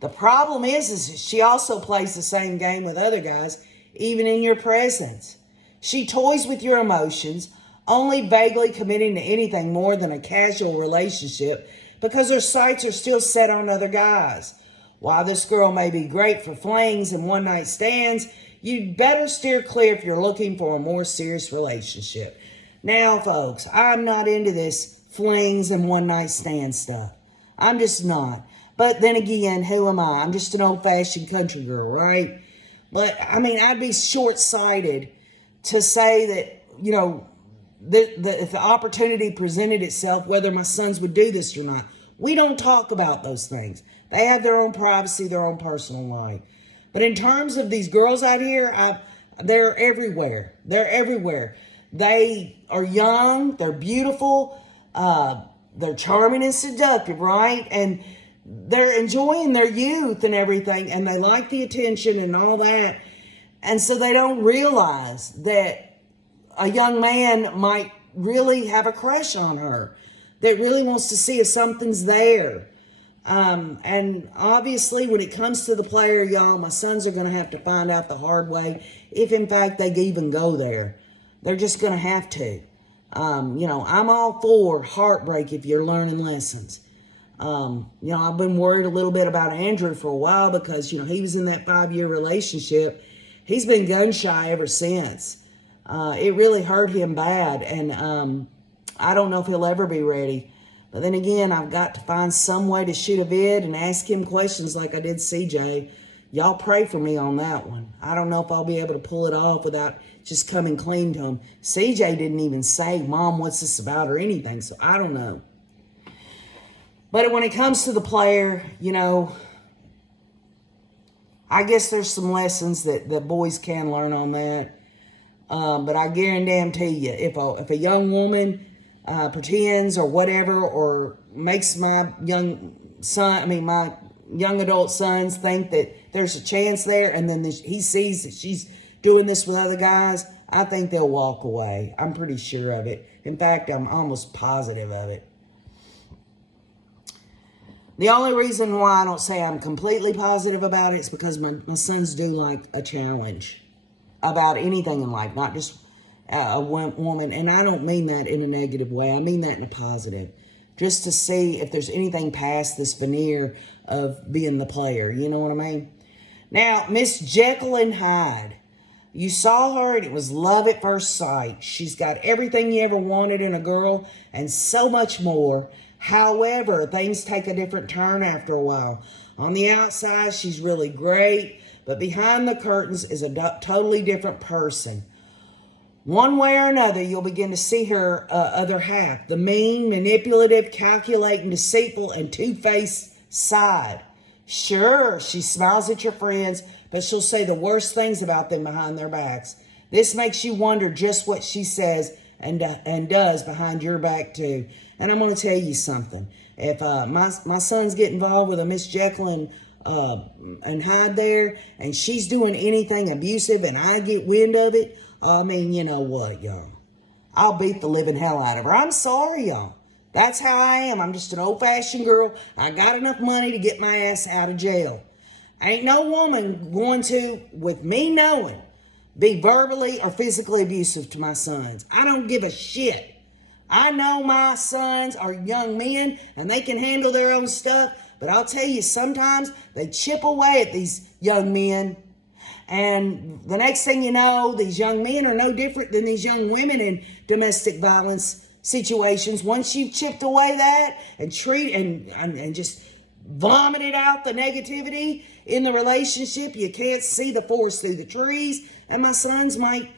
The problem is she also plays the same game with other guys, even in your presence. She toys with your emotions, only vaguely committing to anything more than a casual relationship because her sights are still set on other guys. While this girl may be great for flings and one-night stands, you'd better steer clear if you're looking for a more serious relationship. Now, folks, I'm not into this flings and one-night stand stuff. I'm just not. But then again, who am I? I'm just an old-fashioned country girl, right? But, I'd be short-sighted to say that, if the opportunity presented itself, whether my sons would do this or not. We don't talk about those things. They have their own privacy, their own personal life. But in terms of these girls out here, they're everywhere. They're everywhere. They are young. They're beautiful. They're charming and seductive, right? And they're enjoying their youth and everything. And they like the attention and all that. And so they don't realize that a young man might really have a crush on her, that really wants to see if something's there. And obviously when it comes to the player, y'all, my sons are going to have to find out the hard way, if in fact they even go there. They're just going to have to. I'm all for heartbreak if you're learning lessons. I've been worried a little bit about Andrew for a while because, he was in that 5-year relationship. He's been gun shy ever since. It really hurt him bad. And I don't know if he'll ever be ready. But then again, I've got to find some way to shoot a vid and ask him questions like I did CJ. Y'all pray for me on that one. I don't know if I'll be able to pull it off without just coming clean to him. CJ didn't even say, Mom, what's this about or anything, so I don't know. But when it comes to the player, I guess there's some lessons that boys can learn on that. But I guarantee you, if a young woman pretends or whatever, or makes my young adult sons think that there's a chance there, and then he sees that she's doing this with other guys, I think they'll walk away. I'm pretty sure of it. In fact, I'm almost positive of it. The only reason why I don't say I'm completely positive about it is because my sons do like a challenge about anything in life, not just a woman. And I don't mean that in a negative way. I mean that in a positive. Just to see if there's anything past this veneer of being the player. You know what I mean? Now, Miss Jekyll and Hyde. You saw her and it was love at first sight. She's got everything you ever wanted in a girl and so much more. However, things take a different turn after a while. On the outside, she's really great, but behind the curtains is a totally different person. One way or another, you'll begin to see her other half, the mean, manipulative, calculating, deceitful, and two-faced side. Sure, she smiles at your friends, but she'll say the worst things about them behind their backs. This makes you wonder just what she says and does behind your back, too. And I'm going to tell you something. If my sons get involved with a Miss Jekyll and Hyde there, and she's doing anything abusive and I get wind of it, you know what, y'all? I'll beat the living hell out of her. I'm sorry, y'all. That's how I am. I'm just an old-fashioned girl. I got enough money to get my ass out of jail. Ain't no woman going to, with me knowing, be verbally or physically abusive to my sons. I don't give a shit. I know my sons are young men and they can handle their own stuff, but I'll tell you, sometimes they chip away at these young men. And the next thing you know, these young men are no different than these young women in domestic violence situations. Once you've chipped away that and just vomited out the negativity in the relationship. You can't see the forest through the trees, and my sons might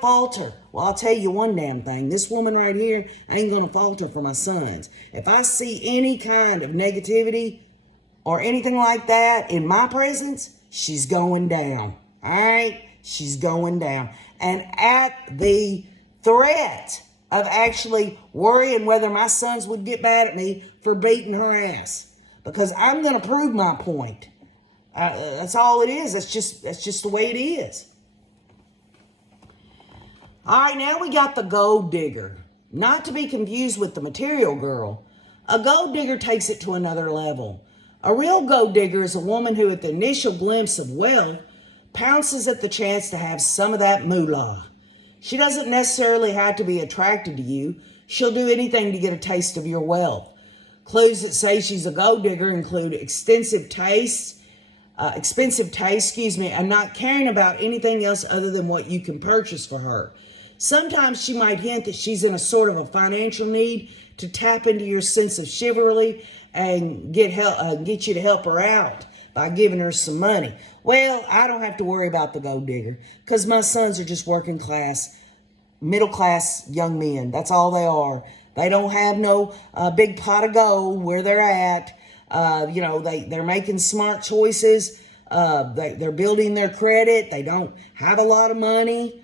falter. Well, I'll tell you one damn thing. This woman right here ain't going to falter for my sons. If I see any kind of negativity or anything like that in my presence, she's going down. All right? She's going down. And at the threat of actually worrying whether my sons would get mad at me for beating her ass. Because I'm going to prove my point. That's all it is. That's just the way it is. All right, now we got the gold digger. Not to be confused with the material girl. A gold digger takes it to another level. A real gold digger is a woman who, at the initial glimpse of wealth, pounces at the chance to have some of that moolah. She doesn't necessarily have to be attracted to you. She'll do anything to get a taste of your wealth. Clues that say she's a gold digger include expensive taste, and not caring about anything else other than what you can purchase for her. Sometimes she might hint that she's in a sort of a financial need to tap into your sense of chivalry and get you to help her out by giving her some money. Well, I don't have to worry about the gold digger because my sons are just working class, middle class young men. That's all they are. They don't have no big pot of gold where they're at. They're making smart choices. They're building their credit. They don't have a lot of money.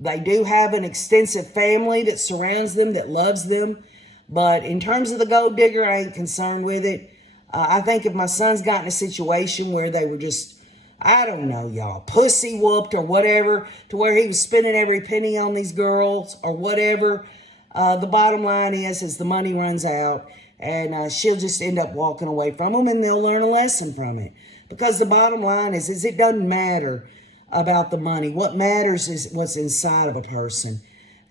They do have an extensive family that surrounds them, that loves them. But in terms of the gold digger, I ain't concerned with it. I think if my sons got in a situation where they were just, I don't know, y'all, pussy whooped or whatever, to where he was spending every penny on these girls or whatever, the bottom line is the money runs out and she'll just end up walking away from them and they'll learn a lesson from it. Because the bottom line is it doesn't matter about the money. What matters is what's inside of a person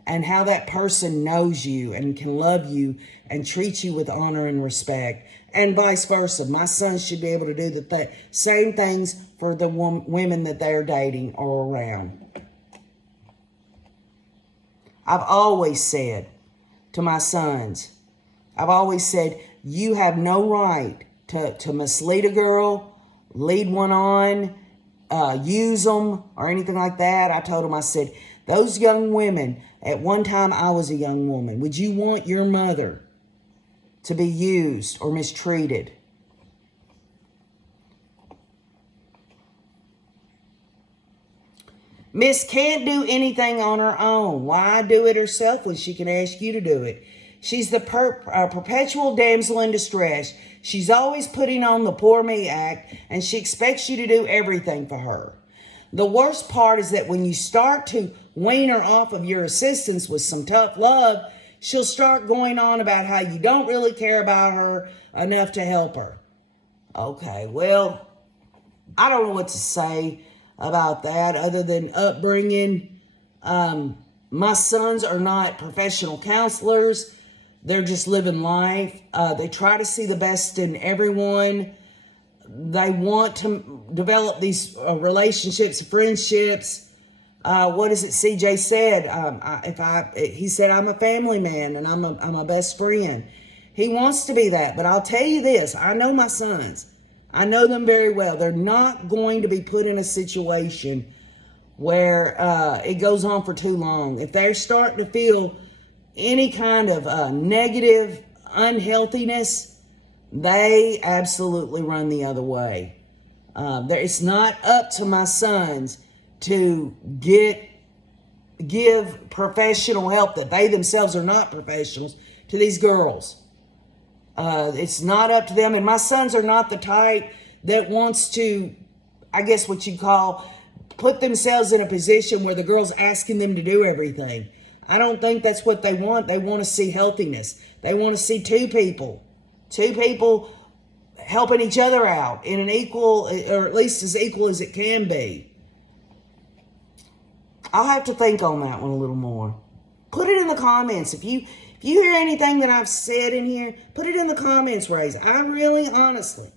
and how that person knows you and can love you and treat you with honor and respect, and vice versa. My sons should be able to do the same things for the women that they're dating or around. I've always said to my sons, you have no right to mislead a girl, lead one on, use them, or anything like that. I told them, I said, those young women, at one time I was a young woman. Would you want your mother to be used or mistreated? Miss can't do anything on her own. Why do it herself when she can ask you to do it? She's the perpetual damsel in distress. She's always putting on the poor me act, and she expects you to do everything for her. The worst part is that when you start to wean her off of your assistance with some tough love, she'll start going on about how you don't really care about her enough to help her. Okay, well, I don't know what to say about that other than upbringing. My sons are not professional counselors. They're just living life. They try to see the best in everyone. They want to develop these relationships, friendships. What is it CJ said? He said, I'm a family man and I'm a best friend. He wants to be that. But I'll tell you this. I know my sons. I know them very well. They're not going to be put in a situation where it goes on for too long. If they're starting to feel any kind of negative unhealthiness, they absolutely run the other way. It's not up to my sons to give professional help that they themselves are not professionals to these girls. It's not up to them. And my sons are not the type that wants to, I guess what you call, put themselves in a position where the girl's asking them to do everything. I don't think that's what they want. They want to see healthiness. They want to see two people helping each other out in an equal, or at least as equal as it can be. I'll have to think on that one a little more. Put it in the comments. If you hear anything that I've said in here, put it in the comments, Raise. Honestly,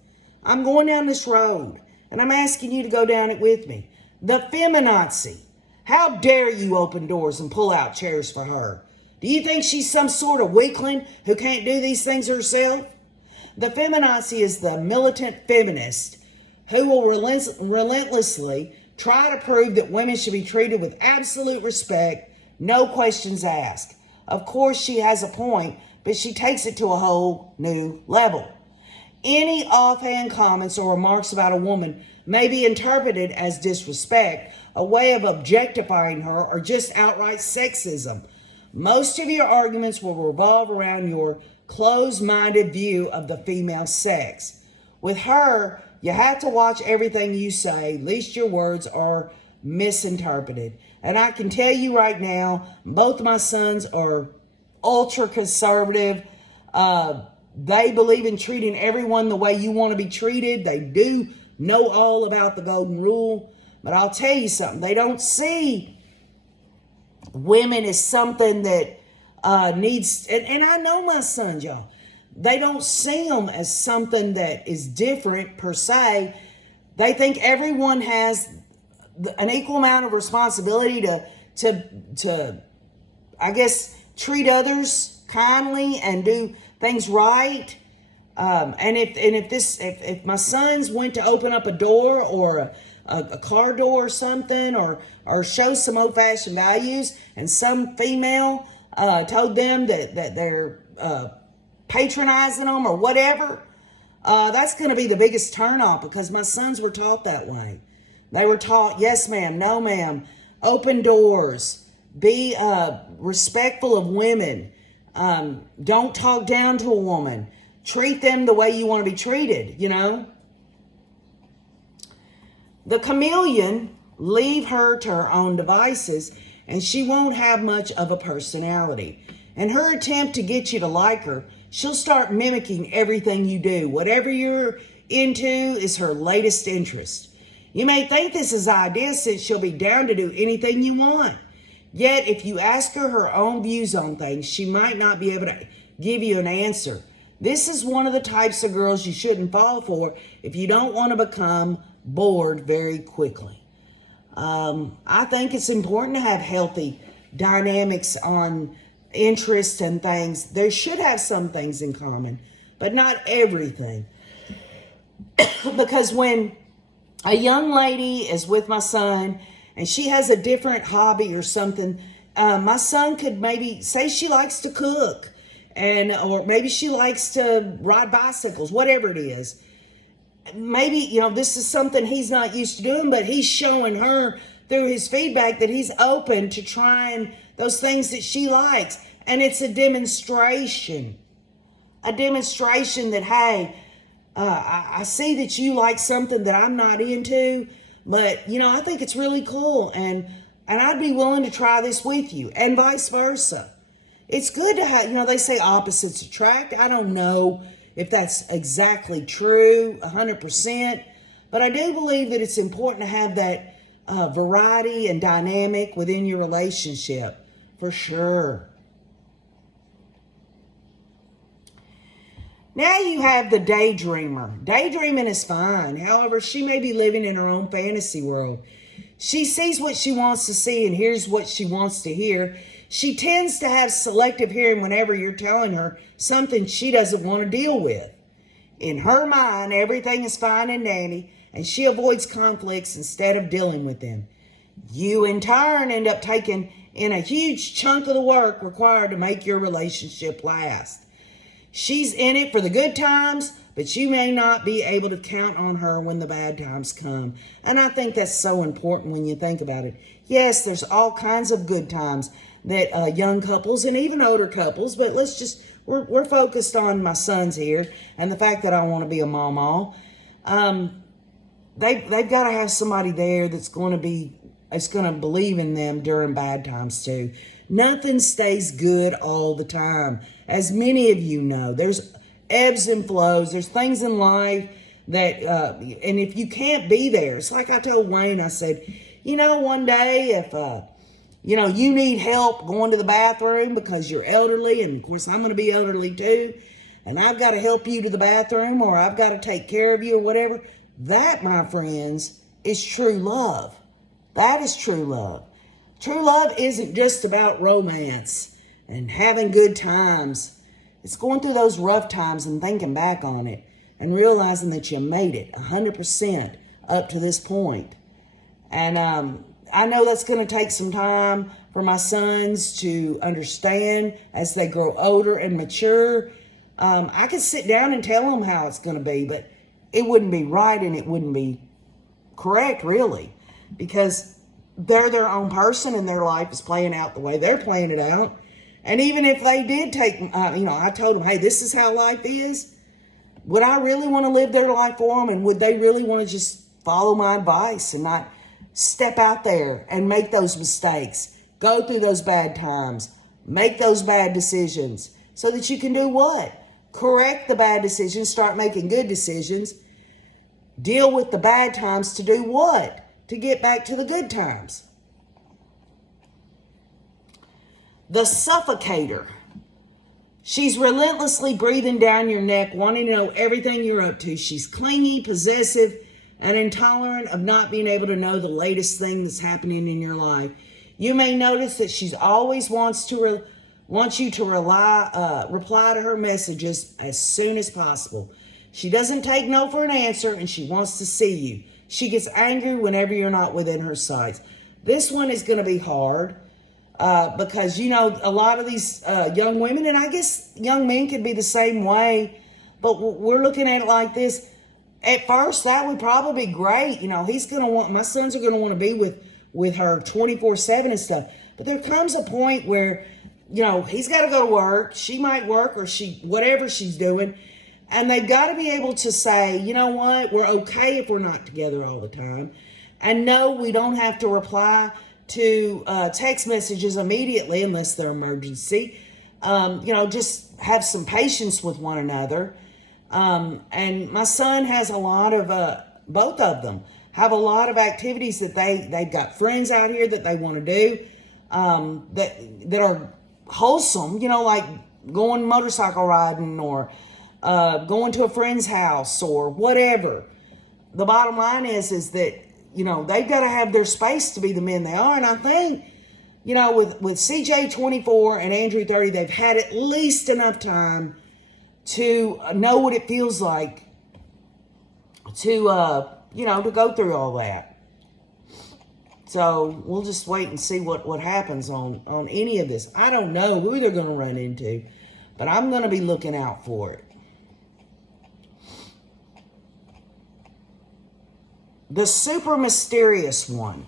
I'm going down this road, and I'm asking you to go down it with me. The Feminazi. How dare you open doors and pull out chairs for her? Do you think she's some sort of weakling who can't do these things herself? The feminazi is the militant feminist who will relentlessly try to prove that women should be treated with absolute respect, no questions asked. Of course, she has a point, but she takes it to a whole new level. Any offhand comments or remarks about a woman may be interpreted as disrespect, a way of objectifying her, or just outright sexism. Most of your arguments will revolve around your closed-minded view of the female sex. With her, you have to watch everything you say, lest your words are misinterpreted. And I can tell you right now, both my sons are ultra-conservative. They believe in treating everyone the way you want to be treated. They do know all about the golden rule. But I'll tell you something. They don't see women as something that needs... And I know my sons, y'all. They don't see them as something that is different per se. They think everyone has an equal amount of responsibility to I guess, treat others kindly and do things right. And if my sons went to open up a door or a car door or something, or show some old-fashioned values, and some female told them that they're patronizing them or whatever, that's going to be the biggest turnoff, because my sons were taught that way. They were taught, yes ma'am, no ma'am, open doors, be respectful of women, don't talk down to a woman, treat them the way you want to be treated, you know. The chameleon, leave her to her own devices, and she won't have much of a personality. In her attempt to get you to like her, she'll start mimicking everything you do. Whatever you're into is her latest interest. You may think this is ideal, since she'll be down to do anything you want. Yet, if you ask her her own views on things, she might not be able to give you an answer. This is one of the types of girls you shouldn't fall for if you don't want to become bored very quickly. I think it's important to have healthy dynamics on interests and things. There should have some things in common, but not everything. Because when a young lady is with my son and she has a different hobby or something, my son could maybe say she likes to cook, or maybe she likes to ride bicycles, whatever it is. Maybe, this is something he's not used to doing, but he's showing her through his feedback that he's open to trying those things that she likes. And it's a demonstration that, hey, I see that you like something that I'm not into, but, I think it's really cool, and I'd be willing to try this with you, and vice versa. It's good to have, they say opposites attract. I don't know if that's exactly true 100%, but I do believe that it's important to have that variety and dynamic within your relationship, for sure. Now you have the daydreamer. Daydreaming is fine. However, she may be living in her own fantasy world. She sees what she wants to see and hears what she wants to hear. She tends to have selective hearing whenever you're telling her something she doesn't want to deal with. In her mind, everything is fine and dandy, and she avoids conflicts instead of dealing with them. You, in turn, end up taking in a huge chunk of the work required to make your relationship last. She's in it for the good times, but you may not be able to count on her when the bad times come. And I think that's so important when you think about it. Yes, there's all kinds of good times that young couples and even older couples, but we're focused on my sons here and the fact that I want to be a mama. They've got to have somebody there that's going to believe in them during bad times too. Nothing stays good all the time. As many of you know, there's ebbs and flows. There's things in life that, and if you can't be there, it's like I told Wayne, I said, one day if, you need help going to the bathroom because you're elderly, and of course I'm going to be elderly too, and I've got to help you to the bathroom, or I've got to take care of you or whatever, that, my friends, is true love. That is true love. True love isn't just about romance and having good times. It's going through those rough times and thinking back on it and realizing that you made it 100% up to this point. And I know that's going to take some time for my sons to understand as they grow older and mature. I could sit down and tell them how it's going to be, but it wouldn't be right and it wouldn't be correct, really, because they're their own person and their life is playing out the way they're playing it out. And even if they did take, I told them, hey, this is how life is. Would I really want to live their life for them? And would they really want to just follow my advice and not step out there and make those mistakes, go through those bad times, make those bad decisions so that you can do what? Correct the bad decisions, start making good decisions, deal with the bad times to do what? To get back to the good times. The suffocator. She's relentlessly breathing down your neck, wanting to know everything you're up to. She's clingy, possessive, and intolerant of not being able to know the latest thing that's happening in your life. You may notice that she's always wants you to reply to her messages as soon as possible. She doesn't take no for an answer, and she wants to see you. She gets angry whenever you're not within her sights. This one is going to be hard because, a lot of these young women, and I guess young men could be the same way, but we're looking at it like this. At first, that would probably be great. My sons are going to want to be with her 24/7 and stuff. But there comes a point where, he's got to go to work. She might work or whatever she's doing. And they've got to be able to say, you know what, we're okay if we're not together all the time. And no, we don't have to reply to text messages immediately unless they're emergency. Just have some patience with one another. And my son has a lot of, both of them have a lot of activities that they've got friends out here that they want to do, that are wholesome, like going motorcycle riding or, going to a friend's house or whatever. The bottom line is that, they've got to have their space to be the men they are. And I think, with CJ 24 and Andrew 30, they've had at least enough time to know what it feels like to go through all that. So we'll just wait and see what happens on any of this. I don't know who they're going to run into, but I'm going to be looking out for it. The super mysterious one.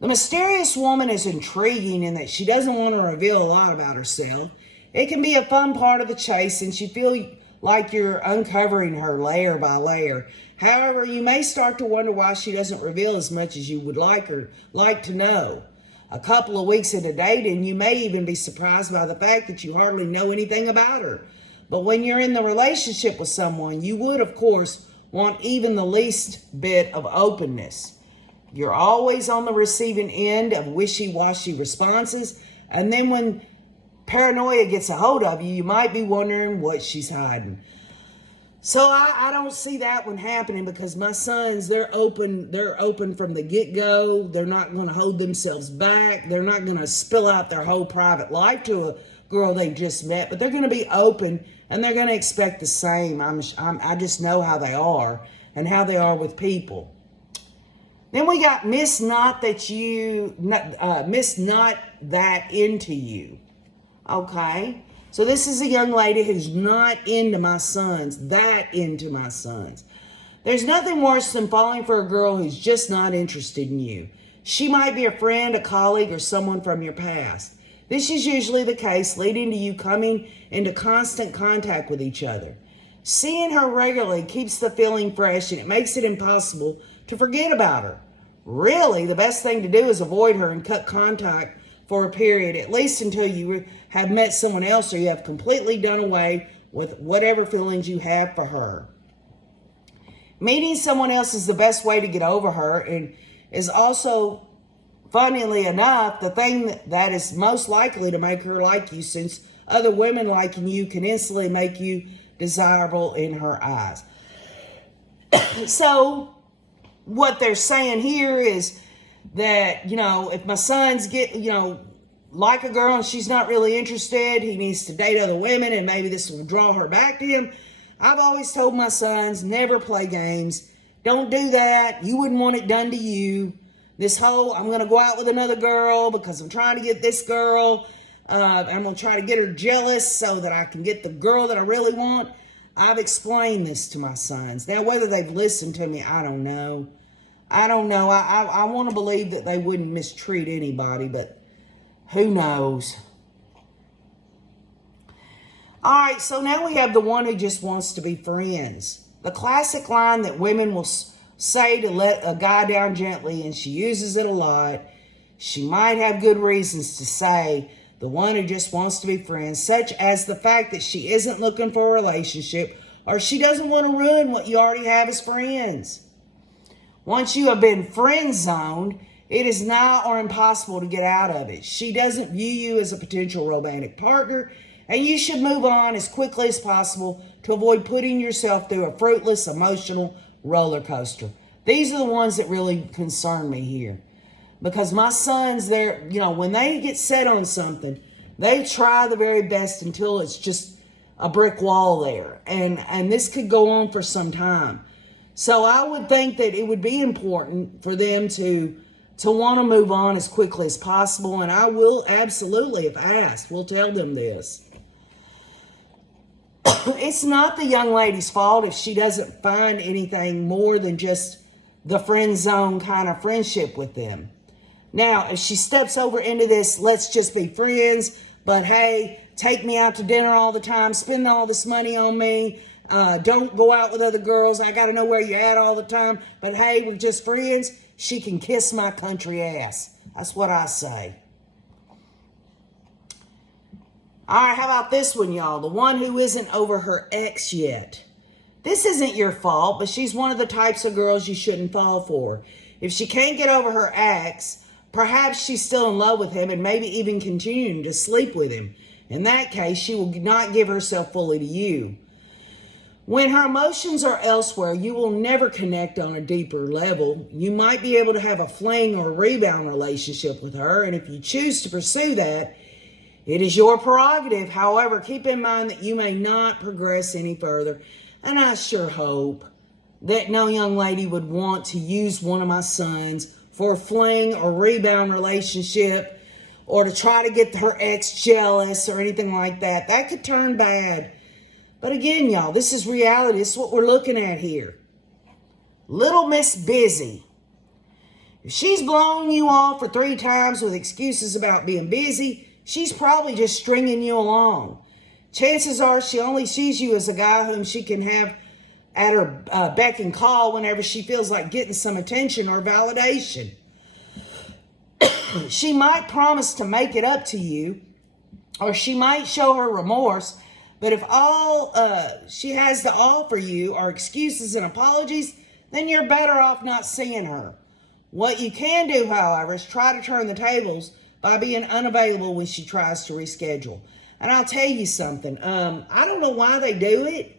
The mysterious woman is intriguing in that she doesn't want to reveal a lot about herself. It can be a fun part of the chase, and you feel like you're uncovering her layer by layer. However, you may start to wonder why she doesn't reveal as much as you would like to know. A couple of weeks into dating, you may even be surprised by the fact that you hardly know anything about her. But when you're in the relationship with someone, you would, of course, want even the least bit of openness. You're always on the receiving end of wishy-washy responses, and then when paranoia gets a hold of you, you might be wondering what she's hiding. So I don't see that one happening because my sons, they're open from the get-go. They're not going to hold themselves back. They're not going to spill out their whole private life to a girl they just met, but they're going to be open and they're going to expect the same. I just know how they are and how they are with people. Then we got Miss Not That Into You. Okay. So this is a young lady who's not into my sons, that into my sons. There's nothing worse than falling for a girl who's just not interested in you. She might be a friend, a colleague, or someone from your past. This is usually the case, leading to you coming into constant contact with each other. Seeing her regularly keeps the feeling fresh, and it makes it impossible to forget about her. Really, the best thing to do is avoid her and cut contact for a period, at least until you have met someone else or you have completely done away with whatever feelings you have for her. Meeting someone else is the best way to get over her and is also, funnily enough, the thing that is most likely to make her like you, since other women liking you can instantly make you desirable in her eyes. So what they're saying here is that, if my sons get, like a girl and she's not really interested, he needs to date other women and maybe this will draw her back to him. I've always told my sons, never play games. Don't do that. You wouldn't want it done to you. This whole, I'm going to go out with another girl because I'm trying to get this girl. I'm going to try to get her jealous so that I can get the girl that I really want. I've explained this to my sons. Now, whether they've listened to me, I don't know. I want to believe that they wouldn't mistreat anybody, but who knows? All right, so now we have the one who just wants to be friends. The classic line that women will say to let a guy down gently, and she uses it a lot. She might have good reasons to say the one who just wants to be friends, such as the fact that she isn't looking for a relationship or she doesn't want to ruin what you already have as friends. Once you have been friend zoned, it is not or impossible to get out of it. She doesn't view you as a potential romantic partner, and you should move on as quickly as possible to avoid putting yourself through a fruitless emotional roller coaster. These are the ones that really concern me here. Because my sons, when they get set on something, they try the very best until it's just a brick wall there. And this could go on for some time. So I would think that it would be important for them to want to move on as quickly as possible. And I will absolutely, if asked, will tell them this. It's not the young lady's fault if she doesn't find anything more than just the friend zone kind of friendship with them. Now, if she steps over into this, let's just be friends, but hey, take me out to dinner all the time, spend all this money on me, don't go out with other girls, I got to know where you're at all the time, but hey, we're just friends, she can kiss my country ass. That's what I say. All right, how about this one, y'all? The one who isn't over her ex yet. This isn't your fault, but she's one of the types of girls you shouldn't fall for. If she can't get over her ex, perhaps she's still in love with him and maybe even continuing to sleep with him. In that case, she will not give herself fully to you. When her emotions are elsewhere, you will never connect on a deeper level. You might be able to have a fling or rebound relationship with her, and if you choose to pursue that, it is your prerogative. However, keep in mind that you may not progress any further. And I sure hope that no young lady would want to use one of my sons for a fling or rebound relationship or to try to get her ex jealous or anything like that. That could turn bad. But again, y'all, this is reality. This is what we're looking at here. Little Miss Busy. If she's blown you off for 3 times with excuses about being busy, she's probably just stringing you along. Chances are she only sees you as a guy whom she can have at her beck and call whenever she feels like getting some attention or validation. She might promise to make it up to you, or she might show her remorse, but if all she has to offer you are excuses and apologies, then you're better off not seeing her. What you can do, however, is try to turn the tables by being unavailable when she tries to reschedule. And I'll tell you something. I don't know why they do it.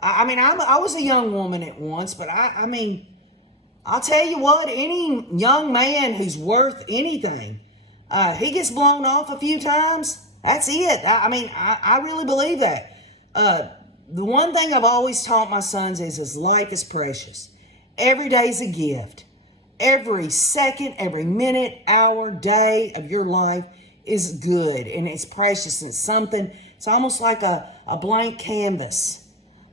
I was a young woman at once, but I'll tell you what, any young man who's worth anything, he gets blown off a few times, that's it. I really believe that. The one thing I've always taught my sons is life is precious. Every day's a gift. Every second, every minute, hour, day of your life is good and it's precious and it's almost like a blank canvas.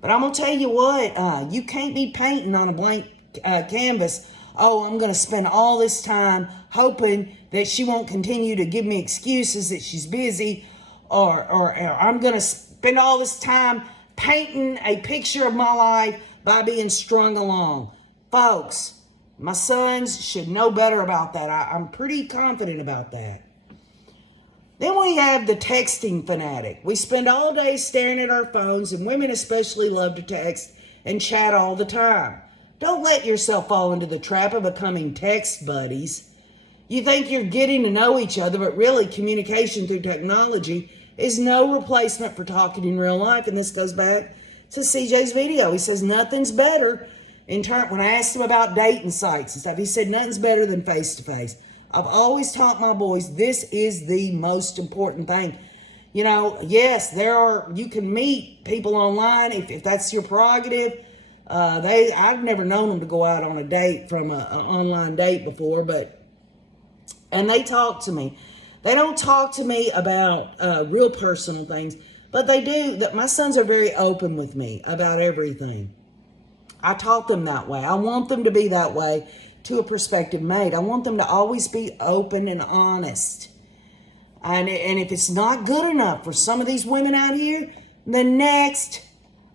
But I'm going to tell you what, you can't be painting on a blank canvas. Oh, I'm going to spend all this time hoping that she won't continue to give me excuses that she's busy, or I'm going to spend all this time painting a picture of my life by being strung along. Folks, my sons should know better about that. I'm pretty confident about that. Then we have the texting fanatic. We spend all day staring at our phones, and women especially love to text and chat all the time. Don't let yourself fall into the trap of becoming text buddies. You think you're getting to know each other, but really communication through technology is no replacement for talking in real life. And this goes back to CJ's video. He says nothing's better when I asked him about dating sites and stuff. He said nothing's better than face-to-face. I've always taught my boys this is the most important thing. You know, yes, you can meet people online if that's your prerogative. I've never known them to go out on a date from an online date before, and they talk to me. They don't talk to me about real personal things, but they do. That my sons are very open with me about everything. I taught them that way. I want them to be that way to a prospective mate. I want them to always be open and honest. And if it's not good enough for some of these women out here, then next,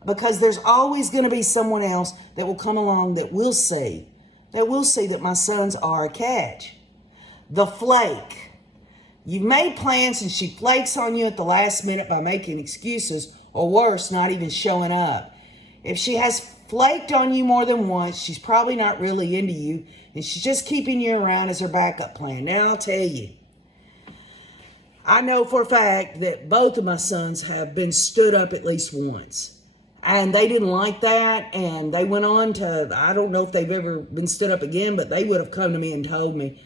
because there's always going to be someone else that will come along that will see that my sons are a catch. The flake. You've made plans and she flakes on you at the last minute by making excuses, or worse, not even showing up. If she has flaked on you more than once, she's probably not really into you, and she's just keeping you around as her backup plan. Now, I'll tell you, I know for a fact that both of my sons have been stood up at least once. And they didn't like that, and they went on to, I don't know if they've ever been stood up again, but they would have come to me and told me.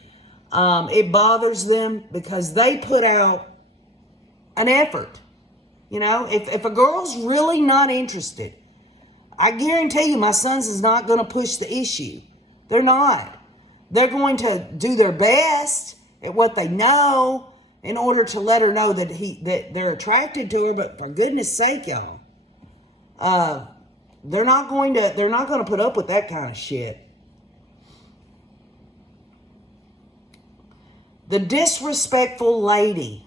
It bothers them because they put out an effort. You know, if a girl's really not interested, I guarantee you my sons is not going to push the issue. They're not. They're going to do their best at what they know in order to let her know that they're attracted to her. But for goodness sake, y'all, they're not going to put up with that kind of shit. The disrespectful lady.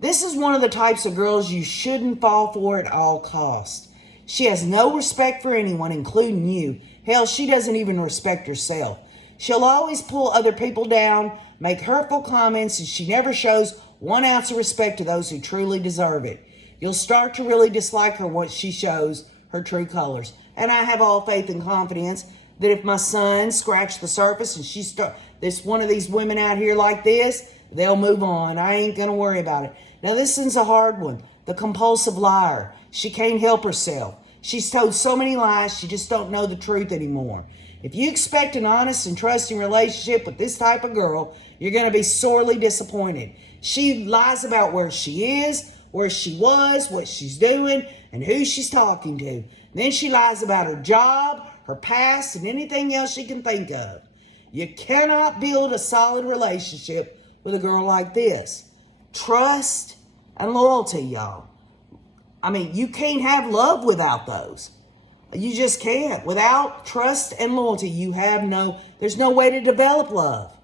This is one of the types of girls you shouldn't fall for at all costs. She has no respect for anyone, including you. Hell, she doesn't even respect herself. She'll always pull other people down, make hurtful comments, and she never shows 1 ounce of respect to those who truly deserve it. You'll start to really dislike her once she shows her true colors. And I have all faith and confidence that if my son scratched the surface and this one of these women out here like this, they'll move on. I ain't going to worry about it. Now, this one's a hard one. The compulsive liar. She can't help herself. She's told so many lies, she just don't know the truth anymore. If you expect an honest and trusting relationship with this type of girl, you're going to be sorely disappointed. She lies about where she is, where she was, what she's doing, and who she's talking to. Then she lies about her job, her past, and anything else she can think of. You cannot build a solid relationship with a girl like this. Trust and loyalty, y'all. I mean, you can't have love without those. You just can't. Without trust and loyalty, there's no way to develop love.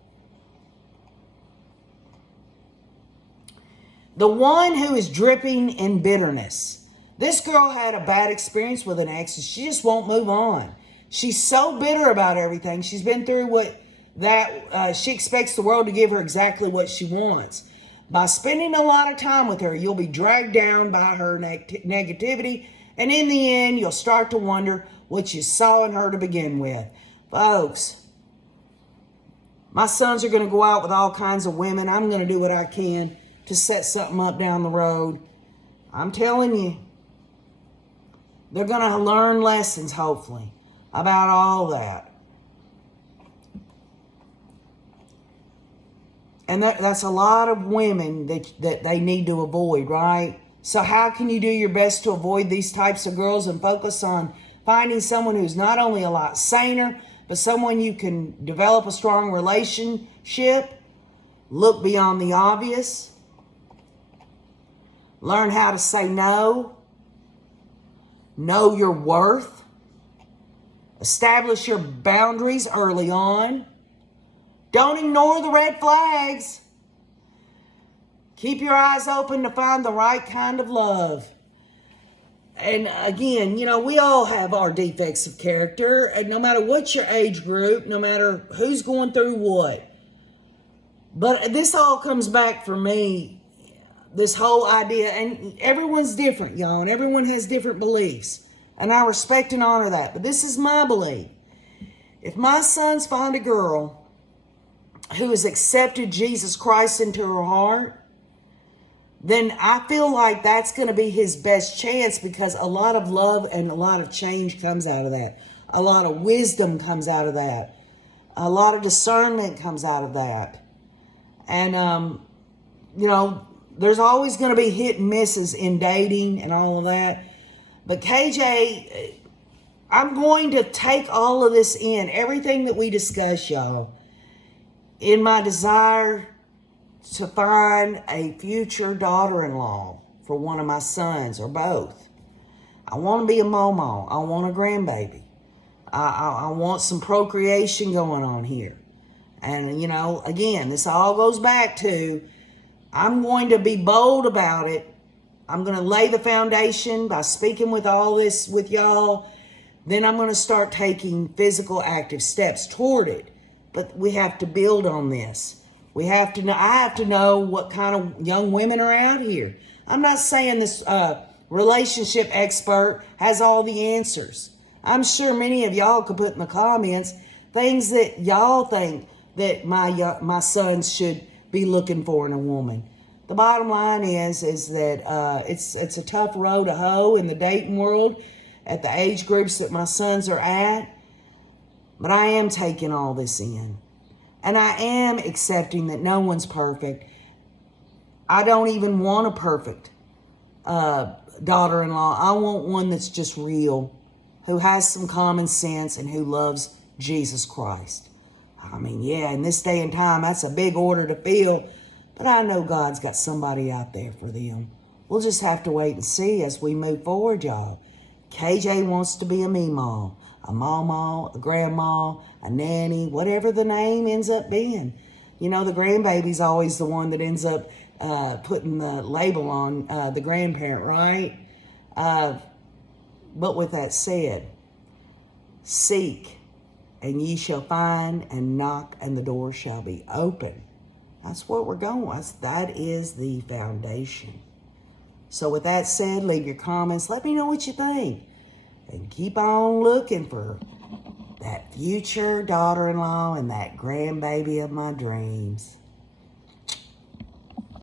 The one who is dripping in bitterness. This girl had a bad experience with an ex and she just won't move on. She's so bitter about everything. She's been through she expects the world to give her exactly what she wants. By spending a lot of time with her, you'll be dragged down by her negativity, and in the end, you'll start to wonder what you saw in her to begin with. Folks, my sons are going to go out with all kinds of women. I'm going to do what I can to set something up down the road. I'm telling you, they're going to learn lessons, hopefully, about all that. And that's a lot of women that they need to avoid, right? So how can you do your best to avoid these types of girls and focus on finding someone who's not only a lot saner, but someone you can develop a strong relationship? Look beyond the obvious. Learn how to say no. Know your worth. Establish your boundaries early on. Don't ignore the red flags. Keep your eyes open to find the right kind of love. And again, we all have our defects of character, and no matter what your age group, no matter who's going through what. But this all comes back for me, this whole idea, and everyone's different, y'all, and everyone has different beliefs. And I respect and honor that. But this is my belief. If my sons find a girl who has accepted Jesus Christ into her heart, then I feel like that's going to be his best chance, because a lot of love and a lot of change comes out of that. A lot of wisdom comes out of that. A lot of discernment comes out of that. And, you know, there's always going to be hit and misses in dating and all of that. But KJ, I'm going to take all of this in, everything that we discuss, y'all, in my desire to find a future daughter-in-law for one of my sons or both. I want to be a momo. I want a grandbaby. I want some procreation going on here. And, you know, again, this all goes back to, I'm going to be bold about it. I'm going to lay the foundation by speaking with all this with y'all. Then I'm going to start taking physical active steps toward it. But we have to build on this. We have to know, I have to know what kind of young women are out here. I'm not saying this relationship expert has all the answers. I'm sure many of y'all could put in the comments things that y'all think that my sons should be looking for in a woman. The bottom line is that it's a tough road to hoe in the dating world at the age groups that my sons are at. But I am taking all this in. And I am accepting that no one's perfect. I don't even want a perfect daughter-in-law. I want one that's just real, who has some common sense and who loves Jesus Christ. I mean, yeah, in this day and time, that's a big order to fill, but I know God's got somebody out there for them. We'll just have to wait and see as we move forward, y'all. KJ wants to be a meemaw, a mama, a grandma, a nanny, whatever the name ends up being. You know, the grandbaby's always the one that ends up putting the label on the grandparent, right? But with that said, seek, and ye shall find, and knock, and the door shall be open. That's what we're going. That is the foundation. So with that said, leave your comments. Let me know what you think. And keep on looking for that future daughter-in-law and that grandbaby of my dreams.